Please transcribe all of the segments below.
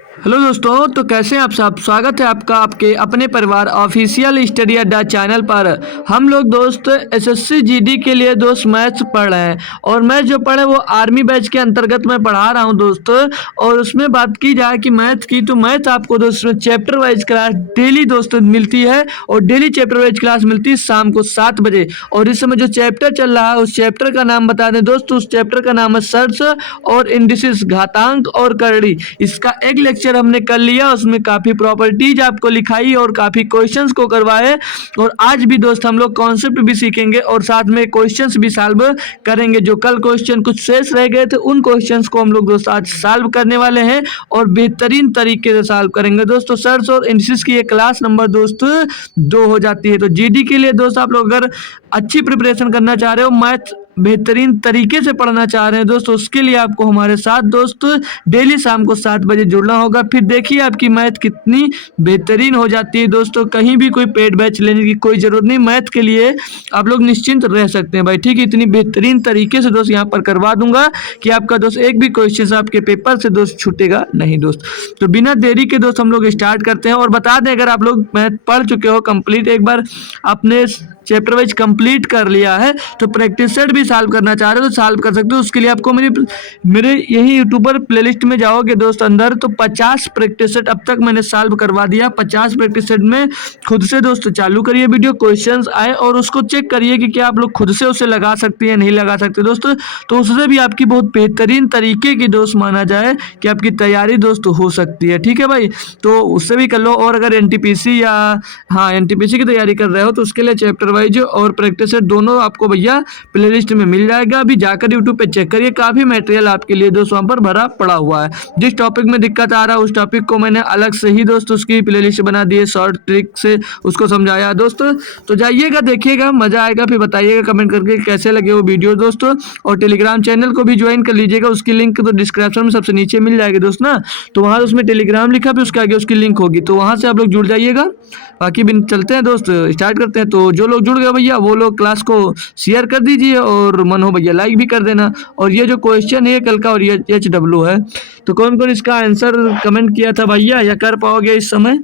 Hello दोस्तों, तो कैसे हैं आप सब। स्वागत है आपका आपके अपने परिवार ऑफिशियल स्टडी अड्डा चैनल पर। हम लोग दोस्त एसएससी जीडी के लिए दोस्त मैथ्स पढ़ रहे हैं और मैथ जो पढ़े वो आर्मी बैच के अंतर्गत मैं पढ़ा रहा हूं दोस्त। और उसमें बात की जाए कि मैथ की, तो मैथ आपको दोस्त चैप्टर वाइज क्लास डेली दोस्त मिलती है और डेली चैप्टर वाइज क्लास मिलती है शाम को 7 बजे। और इस समय जो चैप्टर चल रहा है उस चैप्टर का नाम बता दें दोस्त, उस चैप्टर का नाम है सर्च और इंडिसेस, घातांक और करड़ी। इसका एक लेक्चर हमने कर लिया, उसमें काफी प्रॉपर्टीज आपको लिखाई और काफी क्वेश्चंस को करवाए। और आज भी दोस्त हम लोग कॉन्सेप्ट भी सीखेंगे और साथ में क्वेश्चंस भी सॉल्व करेंगे। जो कल क्वेश्चन कुछ शेष रह गए थे उन क्वेश्चंस को हम लोग दोस्त आज सॉल्व करने वाले हैं और बेहतरीन तरीके से सॉल्व करेंगे दोस्तों। सर्च और इंडिसेस की ये क्लास नंबर दोस्त 2 हो जाती है। तो जीडी के लिए दोस्त आप लोग अगर अच्छी प्रिपरेशन करना चाह रहे हो, मैथ बेहतरीन तरीके से पढ़ना चाह रहे हैं दोस्तों, उसके लिए आपको हमारे साथ दोस्त डेली शाम को 7 बजे जुड़ना होगा। फिर देखिए आपकी मैथ कितनी बेहतरीन हो जाती है दोस्तों। कहीं भी कोई पेड बैच लेने की कोई ज़रूरत नहीं, मैथ के लिए आप लोग निश्चिंत रह सकते हैं भाई। ठीक है, इतनी बेहतरीन तरीके से दोस्त यहाँ पर करवा दूंगा कि आपका दोस्त एक भी क्वेश्चन आपके पेपर से दोस्त छूटेगा नहीं दोस्त। तो बिना देरी के दोस्त हम लोग स्टार्ट करते हैं। और बता दें, अगर आप लोग मैथ पढ़ चुके हो कंप्लीट, एक बार आपने चैप्टर वाइज कंप्लीट कर लिया है तो प्रैक्टिस सेट भी सॉल्व करना चाह रहे हो तो सॉल्व कर सकते हो। उसके लिए आपको मेरे यही यूट्यूबर प्लेलिस्ट में जाओगे दोस्त अंदर, तो 50 प्रैक्टिस सेट अब तक मैंने सॉल्व करवा दिया। 50 प्रैक्टिस सेट में खुद से दोस्त चालू करिए वीडियो, क्वेश्चंस आए और उसको चेक करिए कि क्या आप लोग खुद से उसे लगा सकते हैं नहीं लगा सकते दोस्तों। तो उससे भी आपकी बहुत बेहतरीन तरीके की दोस्त माना जाए कि आपकी तैयारी दोस्त हो सकती है। ठीक है भाई, तो उससे भी कर लो। और अगर एनटीपीसी या एनटीपीसी की तैयारी कर रहे हो तो उसके लिए चैप्टर वाइज और प्रैक्टिस सेट दोनों आपको भैया प्लेलिस्ट में मिल जाएगा। अभी जाकर यूट्यूब पे चेक करिए, काफी मटेरियल आपके लिए दोस्त वहां पर भरा पड़ा हुआ है। जिस टॉपिक में दिक्कत आ रहा है उस टॉपिक को मैंने अलग से ही दोस्त उसकी प्लेलिस्ट बना दी है, शॉर्ट ट्रिक से उसको समझाया दोस्तों। तो जाइएगा, देखिएगा, मजा आएगा। फिर बताइएगा कमेंट करके कैसे लगे वो वीडियो दोस्तों। और टेलीग्राम चैनल को भी ज्वाइन कर लीजिएगा, उसकी लिंक तो डिस्क्रिप्शन में सबसे नीचे मिल जाएगी दोस्त ना। तो वहाँ उसमें टेलीग्राम लिखा, फिर उसके आगे उसकी लिंक होगी, तो वहाँ से आप लोग जुड़ जाइएगा। बाकी भी चलते हैं दोस्त, स्टार्ट करते हैं। तो जो लोग जुड़ गए भैया वो लोग क्लास को शेयर कर दीजिए और मन हो भैया लाइक भी कर देना। और ये जो क्वेश्चन है कल का और ये HW है, तो कौन कौन इसका आंसर कमेंट किया था भैया या कर पाओगे इस समय?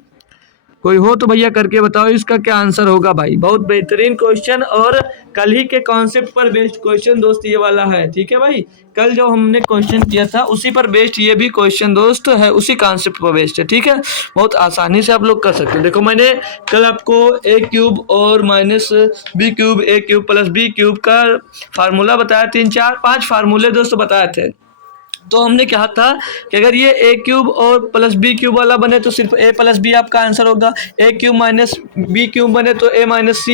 कोई हो तो भैया करके बताओ इसका क्या आंसर होगा भाई। बहुत बेहतरीन क्वेश्चन और कल ही के कॉन्सेप्ट पर बेस्ड क्वेश्चन दोस्त ये वाला है। ठीक है भाई, कल जो हमने क्वेश्चन किया था उसी पर बेस्ड ये भी क्वेश्चन दोस्त है, उसी कॉन्सेप्ट पर बेस्ड है। ठीक है, बहुत आसानी से आप लोग कर सकते हैं। देखो मैंने कल आपको a क्यूब और minus b cube a cube plus b cube का फार्मूला बताया, 3 4 5 फार्मूले दोस्त बताए थे। तो हमने कहा था कि अगर ये a क्यूब और प्लस b क्यूब वाला बने तो सिर्फ a प्लस b आपका आंसर होगा, a cube minus b cube बने तो a माइनस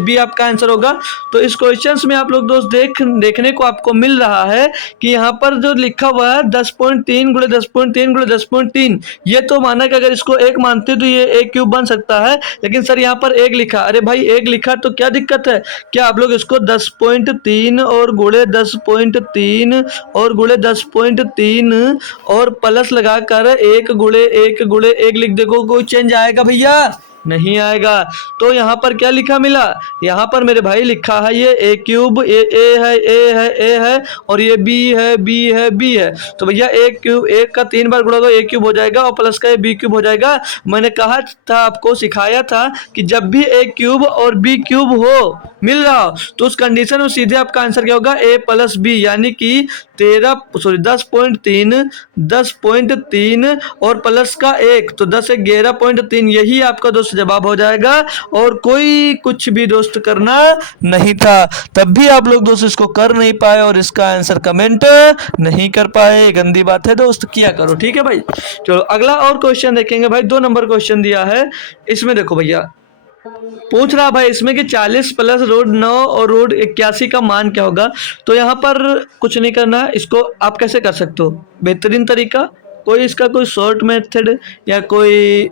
b आपका आंसर होगा। तो इस क्वेश्चंस में आप लोग दोस्त देखने को आपको मिल रहा है कि यहाँ पर जो लिखा हुआ है 10.3 गुणे 10.3 गुणे 10.3, ये तो माना कि अगर इसको एक मानते तो ये a क्यूब बन सकता है, लेकिन सर यहाँ पर एक लिखा। अरे भाई एक लिखा तो क्या दिक्कत है? क्या आप लोग इसको 10.3 और गुणे 10.3 और गुणे 10.3 और प्लस लगाकर 1 गुणे 1 गुणे 1 लिख देखो, कोई चेंज आएगा भैया? नहीं आएगा। तो यहाँ पर क्या लिखा मिला? यहाँ पर मेरे भाई लिखा है ये a क्यूब, a है और ये b है। तो भैया a क्यूब, 1 का 3 बार गुणा तो a क्यूब हो जाएगा और प्लस का b क्यूब हो जाएगा। मैंने कहा था, आपको सिखाया था कि जब भी a क्यूब और b क्यूब हो मिल रहा हो तो उस कंडीशन में सीधे आपका आंसर क्या होगा? a प्लस b, यानी कि 10.3 और प्लस का 1 तो 10 11.3, यही आपका दोस्त जवाब हो जाएगा। और कोई कुछ भी दोस्त करना नहीं था, तब भी आप लोग दोस्त इसको कर नहीं पाए और इसका आंसर कमेंट नहीं कर पाए। गंदी बात है दोस्त, किया करो। ठीक है भाई, चलो अगला और क्वेश्चन देखेंगे भाई। 2 नंबर क्वेश्चन दिया है, इसमें देखो भैया पूछ रहा भाई इसमें कि 40 प्लस रूट 9 और रूट 81 का मान क्या होगा। तो यहाँ पर कुछ नहीं करना है, इसको आप कैसे कर सकते हो बेहतरीन तरीका, कोई इसका कोई शॉर्ट मेथड या कोई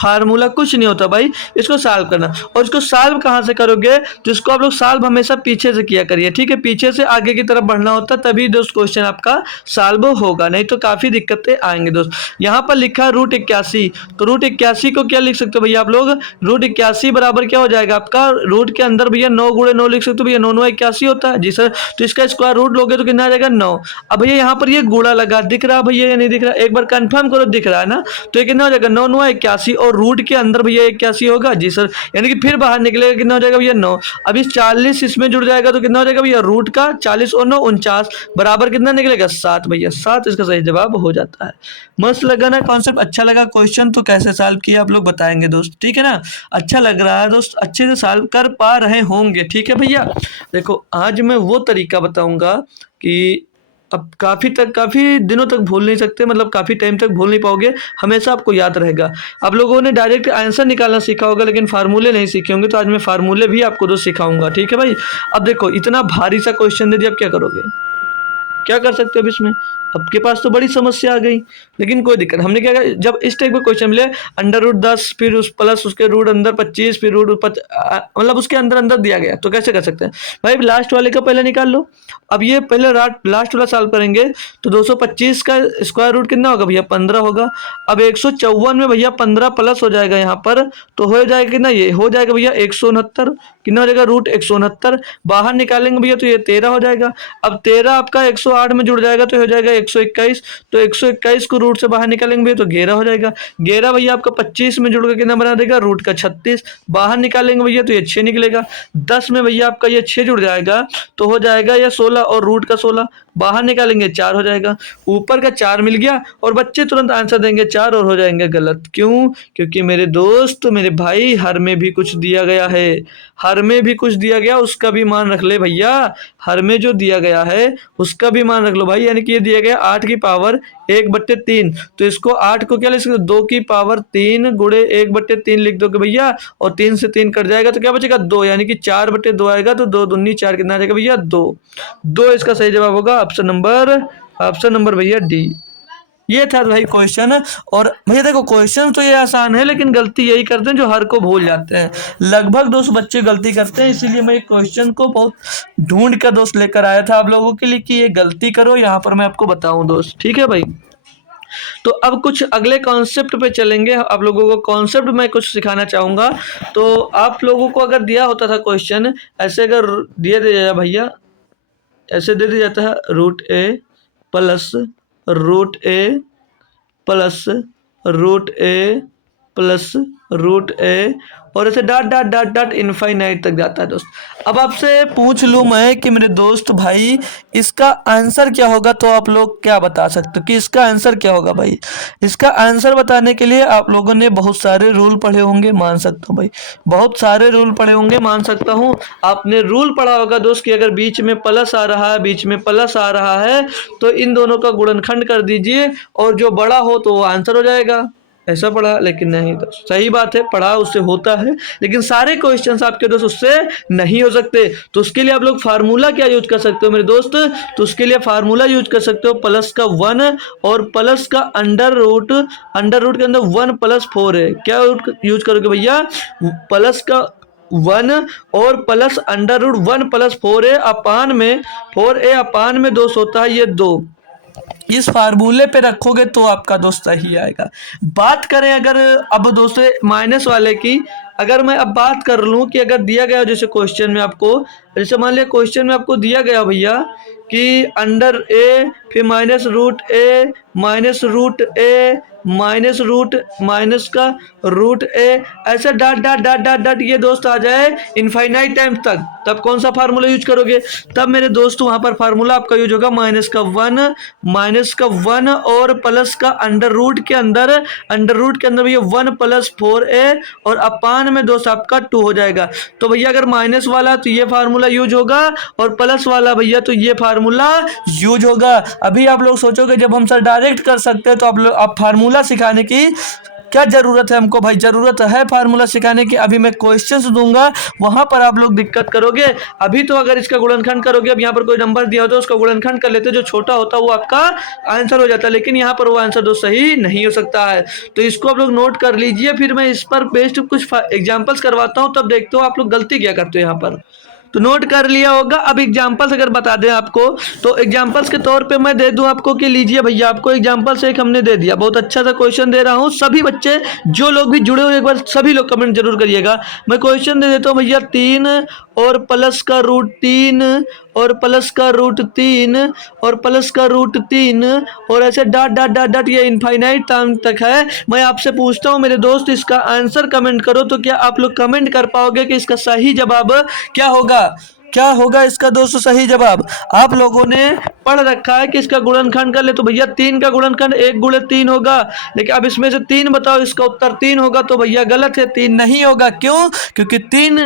फार्मूला कुछ नहीं होता भाई, इसको सॉल्व करना। और इसको सॉल्व कहाँ से करोगे, तो इसको आप लोग सॉल्व हमेशा पीछे से किया करिए, ठीक है। पीछे से आगे की तरफ बढ़ना होता है, तभी दोस्त क्वेश्चन आपका सॉल्व होगा, नहीं तो काफ़ी दिक्कतें आएंगे दोस्त। यहाँ पर लिखा है √81, तो √81 को क्या लिख सकते हो भैया आप लोग, √81 बराबर क्या हो जाएगा आपका, रूट के अंदर भैया 9 गुणे 9 लिख सकते हो भैया, 9 9 81 होता है जी सर। तो इसका स्क्वायर रूट लोगे तो कितना आ जाएगा 9। अब भैया यहाँ पर ये गुणा लगा, दिख रहा भैया या नहीं दिख रहा, एक बार कंफर्म करो, दिख रहा है ना। तो ये कितना हो जाएगा 9 9 81, और रूट के अंदर भैया 81 होगा जी सर, यानी कि फिर बाहर निकलेगा कितना हो जाएगा भैया 9। अब इस 40 इसमें जुड़ जाएगा तो कितना हो जाएगा भैया, रूट का 40 और 9 49 बराबर कितना निकलेगा 7 भैया, 7 इसका सही जवाब हो जाता है। मस्त लगा ना कॉन्सेप्ट, अच्छा लगा क्वेश्चन तो कैसे सॉल्व किया आप लोग बताएंगे दोस्त, ठीक है ना। अच्छा लग रहा है दोस्त, अच्छे से सॉल्व कर पा रहे होंगे, ठीक है भैया। देखो आज मैं वो तरीका बताऊंगा कि अब काफ़ी दिनों तक भूल नहीं सकते, मतलब काफ़ी टाइम तक भूल नहीं पाओगे, हमेशा आपको याद रहेगा। आप लोगों ने डायरेक्ट आंसर निकालना सीखा होगा लेकिन फार्मूले नहीं सीखे होंगे, तो आज मैं फार्मूले भी आपको दो सिखाऊंगा, ठीक है भाई। अब देखो इतना भारी सा क्वेश्चन दे दिया, अब क्या करोगे, क्या कर सकते हो अब इसमें, आपके पास तो बड़ी समस्या आ गई। लेकिन कोई दिक्कत, हमने क्या किया, जब इस टाइप का क्वेश्चन मिले √10 फिर उस प्लस उसके रूट अंदर 25 फिर रूट मतलब उसके अंदर अंदर दिया गया, तो कैसे कर सकते हैं भाई, लास्ट वाले का पहले निकाल लो। अब ये पहले लास्ट वाला सॉल्व करेंगे तो 225 का स्क्वायर रूट कितना होगा भैया 15 होगा। अब 154 में भैया 15 प्लस हो जाएगा यहाँ पर, तो हो जाएगा कितना, ये हो जाएगा भैया 169, कितना हो जाएगा √169, बाहर निकालेंगे भैया तो ये 13 हो जाएगा। अब 13 आपका 108 में जुड़ जाएगा तो हो जाएगा 121, तो 121 को रूट से बाहर निकालेंगे भैया तो 11 हो जाएगा। 11 भैया आपका 25 में जुड़ के कितना बना देगा, रूट का 36, बाहर निकालेंगे भैया तो ये 6 निकलेगा। 10 में भैया आपका ये 6 जुड़ जाएगा तो हो जाएगा ये 16 और रूट का 16, बाहर निकालेंगे 4 हो जाएगा। ऊपर का 4 मिल गया और बच्चे तुरंत आंसर देंगे 4 और हो जाएंगे गलत। क्यों, क्योंकि मेरे दोस्त मेरे भाई हर में भी कुछ दिया गया है, हर में भी कुछ दिया गया, उसका भी मान रख ले भैया, हर में जो दिया गया है उसका भी मान रख लो भाई। यानी कि ये दिया गया 8 की पावर 1/3, तो इसको 8 को क्या लिख सकते, 2 की पावर 3 गुणे 1/3 लिख दोगे भैया, और 3 से 3 कट जाएगा तो क्या बचेगा 2, यानी कि 4/2 आएगा, तो 2 दूनी 4 कितना आ जाएगा भैया 2 इसका सही जवाब होगा ऑप्शन नंबर भैया डी। ये था भाई क्वेश्चन। और भैया देखो क्वेश्चन तो ये आसान है लेकिन गलती यही करते हैं जो हर को भूल जाते हैं, लगभग दोस्त बच्चे गलती करते हैं, इसीलिए मैं क्वेश्चन को बहुत ढूंढ कर दोस्त लेकर आया था आप लोगों के लिए कि ये गलती करो, यहाँ पर मैं आपको बताऊं दोस्त, ठीक है भाई। तो अब कुछ अगले कॉन्सेप्ट पे चलेंगे, आप लोगों को कॉन्सेप्ट मैं कुछ सिखाना चाहूँगा। तो आप लोगों को अगर दिया होता था क्वेश्चन ऐसे, अगर दिया दिया भैया ऐसे दे दिया जाता है √a plus √a plus √a plus √a और ऐसे dot dot dot dot infinite तक जाता है दोस्त। अब आपसे पूछ लूँ मैं कि मेरे दोस्त भाई इसका आंसर क्या होगा, तो आप लोग क्या बता सकते हो कि इसका आंसर क्या होगा भाई। इसका आंसर बताने के लिए आप लोगों ने बहुत सारे रूल पढ़े होंगे, मान सकता हूँ भाई, बहुत सारे रूल पढ़े होंगे मान सकता हूँ। आपने रूल पढ़ा होगा दोस्त कि अगर बीच में प्लस आ रहा है, बीच में प्लस आ रहा है तो इन दोनों का गुणनखंड कर दीजिए और जो बड़ा हो तो वो आंसर हो जाएगा, ऐसा पढ़ा। लेकिन नहीं दोस्त, सही बात है, पढ़ा उससे होता है लेकिन सारे क्वेश्चंस आपके दोस्त उससे नहीं हो सकते। तो उसके लिए आप लोग फार्मूला क्या यूज कर सकते हो मेरे दोस्त, तो उसके लिए फार्मूला यूज कर सकते हो प्लस का 1 और प्लस का अंडर रूट के अंदर 1 + 4 है, क्या यूज करोगे भैया, प्लस का 1 और प्लस अंडर रूट 1 + 4a अपान में 4a अपान में दोस्त होता है ये 2, इस फार्मूले पे रखोगे तो आपका दोस्त सही आएगा। बात करें अगर अब दोस्तों माइनस वाले की, अगर मैं अब बात कर लूँ कि अगर दिया गया जैसे क्वेश्चन में आपको, जैसे मान लिया क्वेश्चन में आपको दिया गया भैया कि अंडर a फिर -√a माइनस का √a ऐसे dot dot dot dot dot ये दोस्त आ जाए इनफाइनाइट टाइम्स तक, तब कौन सा फार्मूला यूज करोगे, तब मेरे दोस्त वहां पर फार्मूला आपका यूज होगा -1 और प्लस का अंडर रूट के अंदर भैया 1 + 4a और अपान में दोस्त आपका 2 हो जाएगा। तो भैया अगर माइनस वाला तो ये फार्मूला यूज होगा और प्लस वाला भैया तो ये फार्मूला यूज होगा। अभी आप लोग सोचोगे जब हम सर डायरेक्ट कर सकते हैं तो आप फार्मूला सिखाने की क्या जरूरत है हमको भाई? जरूरत है फार्मूला सिखाने की। अभी मैं क्वेश्चंस दूंगा, वहां पर आप लोग दिक्कत करोगे। अभी तो अगर इसका गुणनखंड करोगे, अब यहाँ पर कोई नंबर दिया होता है उसका गुणनखंड कर लेते, जो छोटा होता है वो आपका आंसर हो जाता है, लेकिन यहाँ पर वो आंसर तो सही नहीं हो सकता है। तो इसको आप लोग नोट कर लीजिए, फिर मैं इस पर बेस्ड कुछ एग्जाम्पल्स करवाता हूँ, तब देखते हो आप लोग गलती क्या करते हो यहाँ पर। तो नोट कर लिया होगा। अब एग्जांपल्स अगर बता दें आपको, तो एग्जांपल्स के तौर पे मैं दे दूं आपको कि लीजिए भैया, आपको एग्जांपल्स एक हमने दे दिया, बहुत अच्छा सा क्वेश्चन दे रहा हूं। सभी बच्चे जो लोग भी जुड़े हुए एक बार सभी लोग कमेंट जरूर करिएगा। मैं क्वेश्चन दे देता हूं भैया, 3 और प्लस का रूट 3 और प्लस का रूट 3 और प्लस का रूट 3 और ऐसे डॉट डॉट डॉट डॉट, ये इनफाइनाइट टाइम तक है। मैं आपसे पूछता हूं मेरे दोस्त, इसका आंसर कमेंट करो। तो क्या आप लोग कमेंट कर पाओगे कि इसका सही जवाब क्या होगा? क्या होगा इसका दोस्तों सही जवाब? आप लोगों ने पढ़ रखा है कि इसका गुणनखंड कर ले, तो भैया 3 का गुणनखंड 1 गुणे 3 होगा। लेकिन अब इसमें से 3 बताओ, इसका उत्तर 3 होगा, तो भैया गलत है, 3 नहीं होगा। क्यों? क्योंकि 3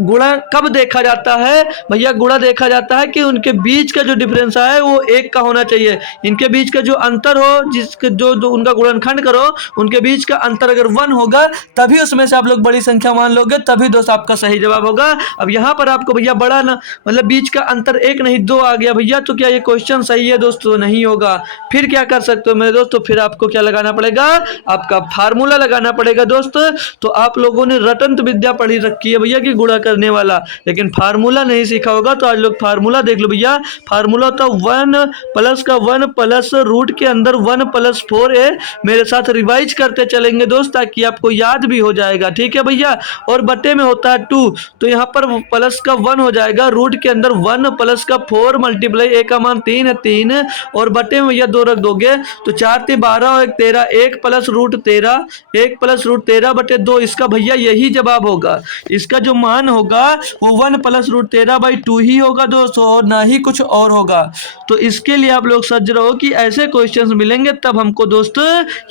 गुणा कब देखा जाता है भैया? गुणा देखा जाता है कि उनके बीच का जो डिफरेंस है वो 1 का होना चाहिए। इनके बीच का जो अंतर हो, जिसके जो उनका गुणनखंड करो, उनके बीच का अंतर अगर 1 होगा, तभी उसमें से आप लोग बड़ी संख्या मान लोगे, तभी दोस्त आपका सही जवाब होगा। अब यहाँ पर आपको भैया बड़ा ना, मतलब बीच का अंतर 1 नहीं 2 आ गया भैया, तो क्या ये क्वेश्चन सही है दोस्तों? नहीं होगा। फिर क्या कर सकते हो मेरे दोस्तों? फिर आपको क्या लगाना पड़ेगा? आपका फार्मूला लगाना पड़ेगा दोस्त। तो आप लोगों ने रटंत विद्या पढ़ी रखी है भैया कि गुणा करने वाला, लेकिन फार्मूला नहीं सीखा होगा। तो आज लोग फार्मूला देख लो भैया। फार्मूला होता 1 प्लस का 1 प्लस रूट के अंदर 1 प्लस 4 है। मेरे साथ रिवाइज करते चलेंगे दोस्त, ताकि आपको याद भी हो जाएगा, ठीक है भैया। और बटे में होता है 2, तो यहाँ पर प्लस का 1 हो जाएगा, रूट के अंदर 1 प्लस का 4 मल्टीप्लाई ए का मान 3 है 3, और बटे में भैया 2 रख दोगे तो 4 3 12 और 1 13, 1 प्लस रूट 13, 1 प्लस रूट 13 बटे 2। इसका भैया यही जवाब होगा। इसका जो मान होगा वो 1 प्लस रूट 13/2 ही होगा दोस्तों, और ना ही कुछ और होगा। तो इसके लिए आप लोग सज रहो कि ऐसे क्वेश्चंस मिलेंगे तब हमको दोस्त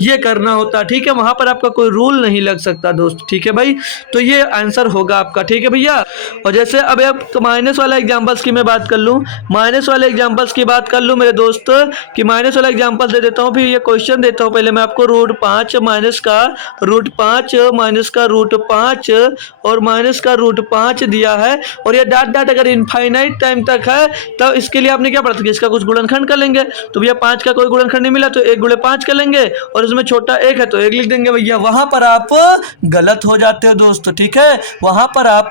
ये करना होता, ठीक है। वहां पर आपका कोई रूल नहीं लग सकता दोस्त, ठीक है भाई। तो ये आंसर होगा आपका, ठीक है भैया। और जैसे अब तो माइनस वाला एग्जांपल्स की मैं बात कर लूं, माइनस वाले एग्जांपल्स की बात कर लूं मेरे दोस्त, कि माइनस वाला एग्जांपल दे देता हूं, फिर ये क्वेश्चन देता हूं। पहले मैं आपको रूट 5 माइनस का रूट 5 माइनस का रूट 5 और माइनस का रूट 5 दिया है, और ये डाट डाट अगर इनफाइनाइट टाइम तक है, तो इसके लिए आपने क्या पढ़ा था कि इसका कुछ गुणनखंड कर लेंगे। तो भैया 5 का कोई गुणनखंड नहीं मिला, तो 1 गुणे 5 कर लेंगे, और इसमें छोटा 1 है तो 1 लिख देंगे भैया। वहां पर आप गलत हो जाते हो दोस्त, ठीक है। वहां पर आप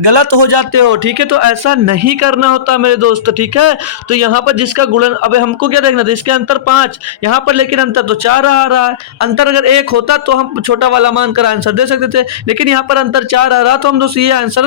गलत हो जाते हो, ठीक है। तो ऐसा नहीं करना होता मेरे दोस्त, ठीक है। तो यहाँ पर जिसका गुणन, अब हमको क्या देखना था, इसके अंतर 5, यहाँ पर लेकिन अंतर तो 4 आ रहा है। अंतर अगर 1 होता तो हम छोटा वाला मानकर आंसर दे सकते थे, लेकिन यहाँ पर अंतर 4 आ रहा, तो हम दोस्त ये आंसर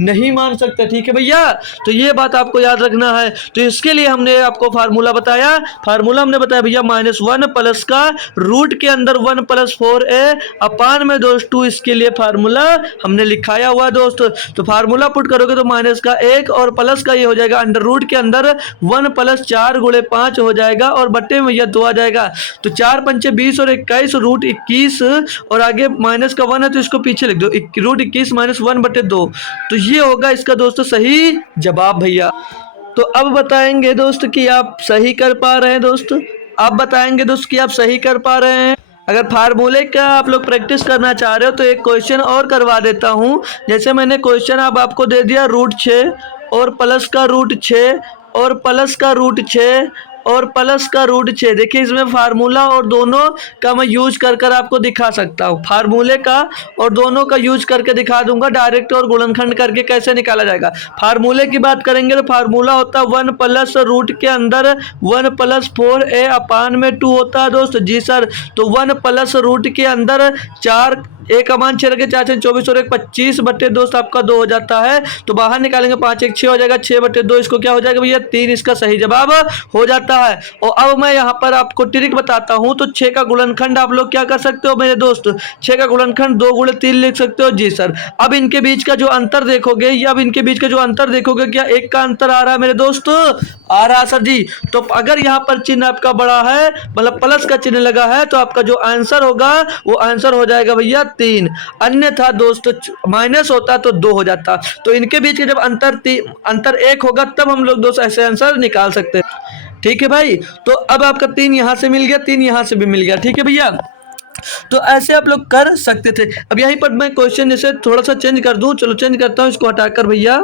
नहीं मान सकते, ठीक है भैया। तो ये बात आपको याद रखना है। तो इसके लिए हमने आपको फार्मूला बताया। फार्मूला हमने बताया भैया -1 प्लस का रूट के अंदर 1 प्लस 4a अपान में दोस्त 2, इसके लिए फार्मूला हमने लिखाया हुआ दोस्त। तो फार्मूला पुट करोगे तो माइनस का 1 और प्लस का ये हो जाएगा अंडर रूट के अंदर 1 प्लस 4 गुणे 5 हो जाएगा, और बट्टे में भैया 2 आ जाएगा। तो 4 पंचे 20 और 21 रूट 21, और आगे माइनस का 1 है तो इसको पीछे लिख दो, रूट 21 माइनस 1/2। तो ये होगा इसका दोस्त सही जवाब भैया। तो अब बताएंगे दोस्त कि आप सही कर पा रहे हैं दोस्त, आप बताएंगे दोस्त कि आप सही कर पा रहे हैं। अगर फार्मूले का आप लोग प्रैक्टिस करना चाह रहे हो तो एक क्वेश्चन और करवा देता हूं। जैसे मैंने क्वेश्चन अब आपको दे दिया, रूट 6 और प्लस का रूट 6 और प्लस का रूट 6 और प्लस का रूट 6। देखिए इसमें फार्मूला और दोनों का मैं यूज कर आपको दिखा सकता हूँ, फार्मूले का और दोनों का यूज करके दिखा दूंगा डायरेक्ट, और गुणनखंड करके कैसे निकाला जाएगा। फार्मूले की बात करेंगे तो फार्मूला होता है 1 प्लस रूट के अंदर 1 प्लस 4a अपान में 2 होता है दोस्त। जी सर। तो 1 प्लस रूट के अंदर 4, 1 का मान 6 रखे, 4 6 24 और 1 25 बटे दोस्त आपका 2 हो जाता है। तो बाहर निकालेंगे 5 1 6 हो जाएगा, 6/2 इसको क्या हो जाएगा भैया 3, इसका सही जवाब हो जाता है। और अब मैं यहाँ पर आपको ट्रिक बताता हूँ। तो 6 का गुणनखंड आप लोग क्या कर सकते हो मेरे दोस्त, 6 का गुणनखंड 2 गुणे 3 लिख सकते हो। जी सर। अब इनके बीच का जो अंतर देखोगे, या अब इनके बीच का जो अंतर देखोगे, क्या 1 का अंतर आ रहा है मेरे दोस्त? आ रहा सर जी। तो अगर यहाँ पर चिन्ह आपका बड़ा है, मतलब प्लस का चिन्ह लगा है, तो आपका जो आंसर होगा वो आंसर हो जाएगा भैया 3। अन्यथा दोस्त माइनस होता तो 2 हो जाता। तो इनके बीच के जब अंतर 1 होगा, तब हम लोग दोस्त ऐसे आंसर निकाल सकते हैं, ठीक है भाई। तो अब आपका 3 यहां से मिल गया, 3 यहां से भी मिल गया, ठीक है भैया। तो ऐसे आप लोग कर सकते थे। अब यहीं पर मैं क्वेश्चन जैसे थोड़ा सा चेंज कर दूं, चलो चेंज करता हूँ इसको हटाकर भैया।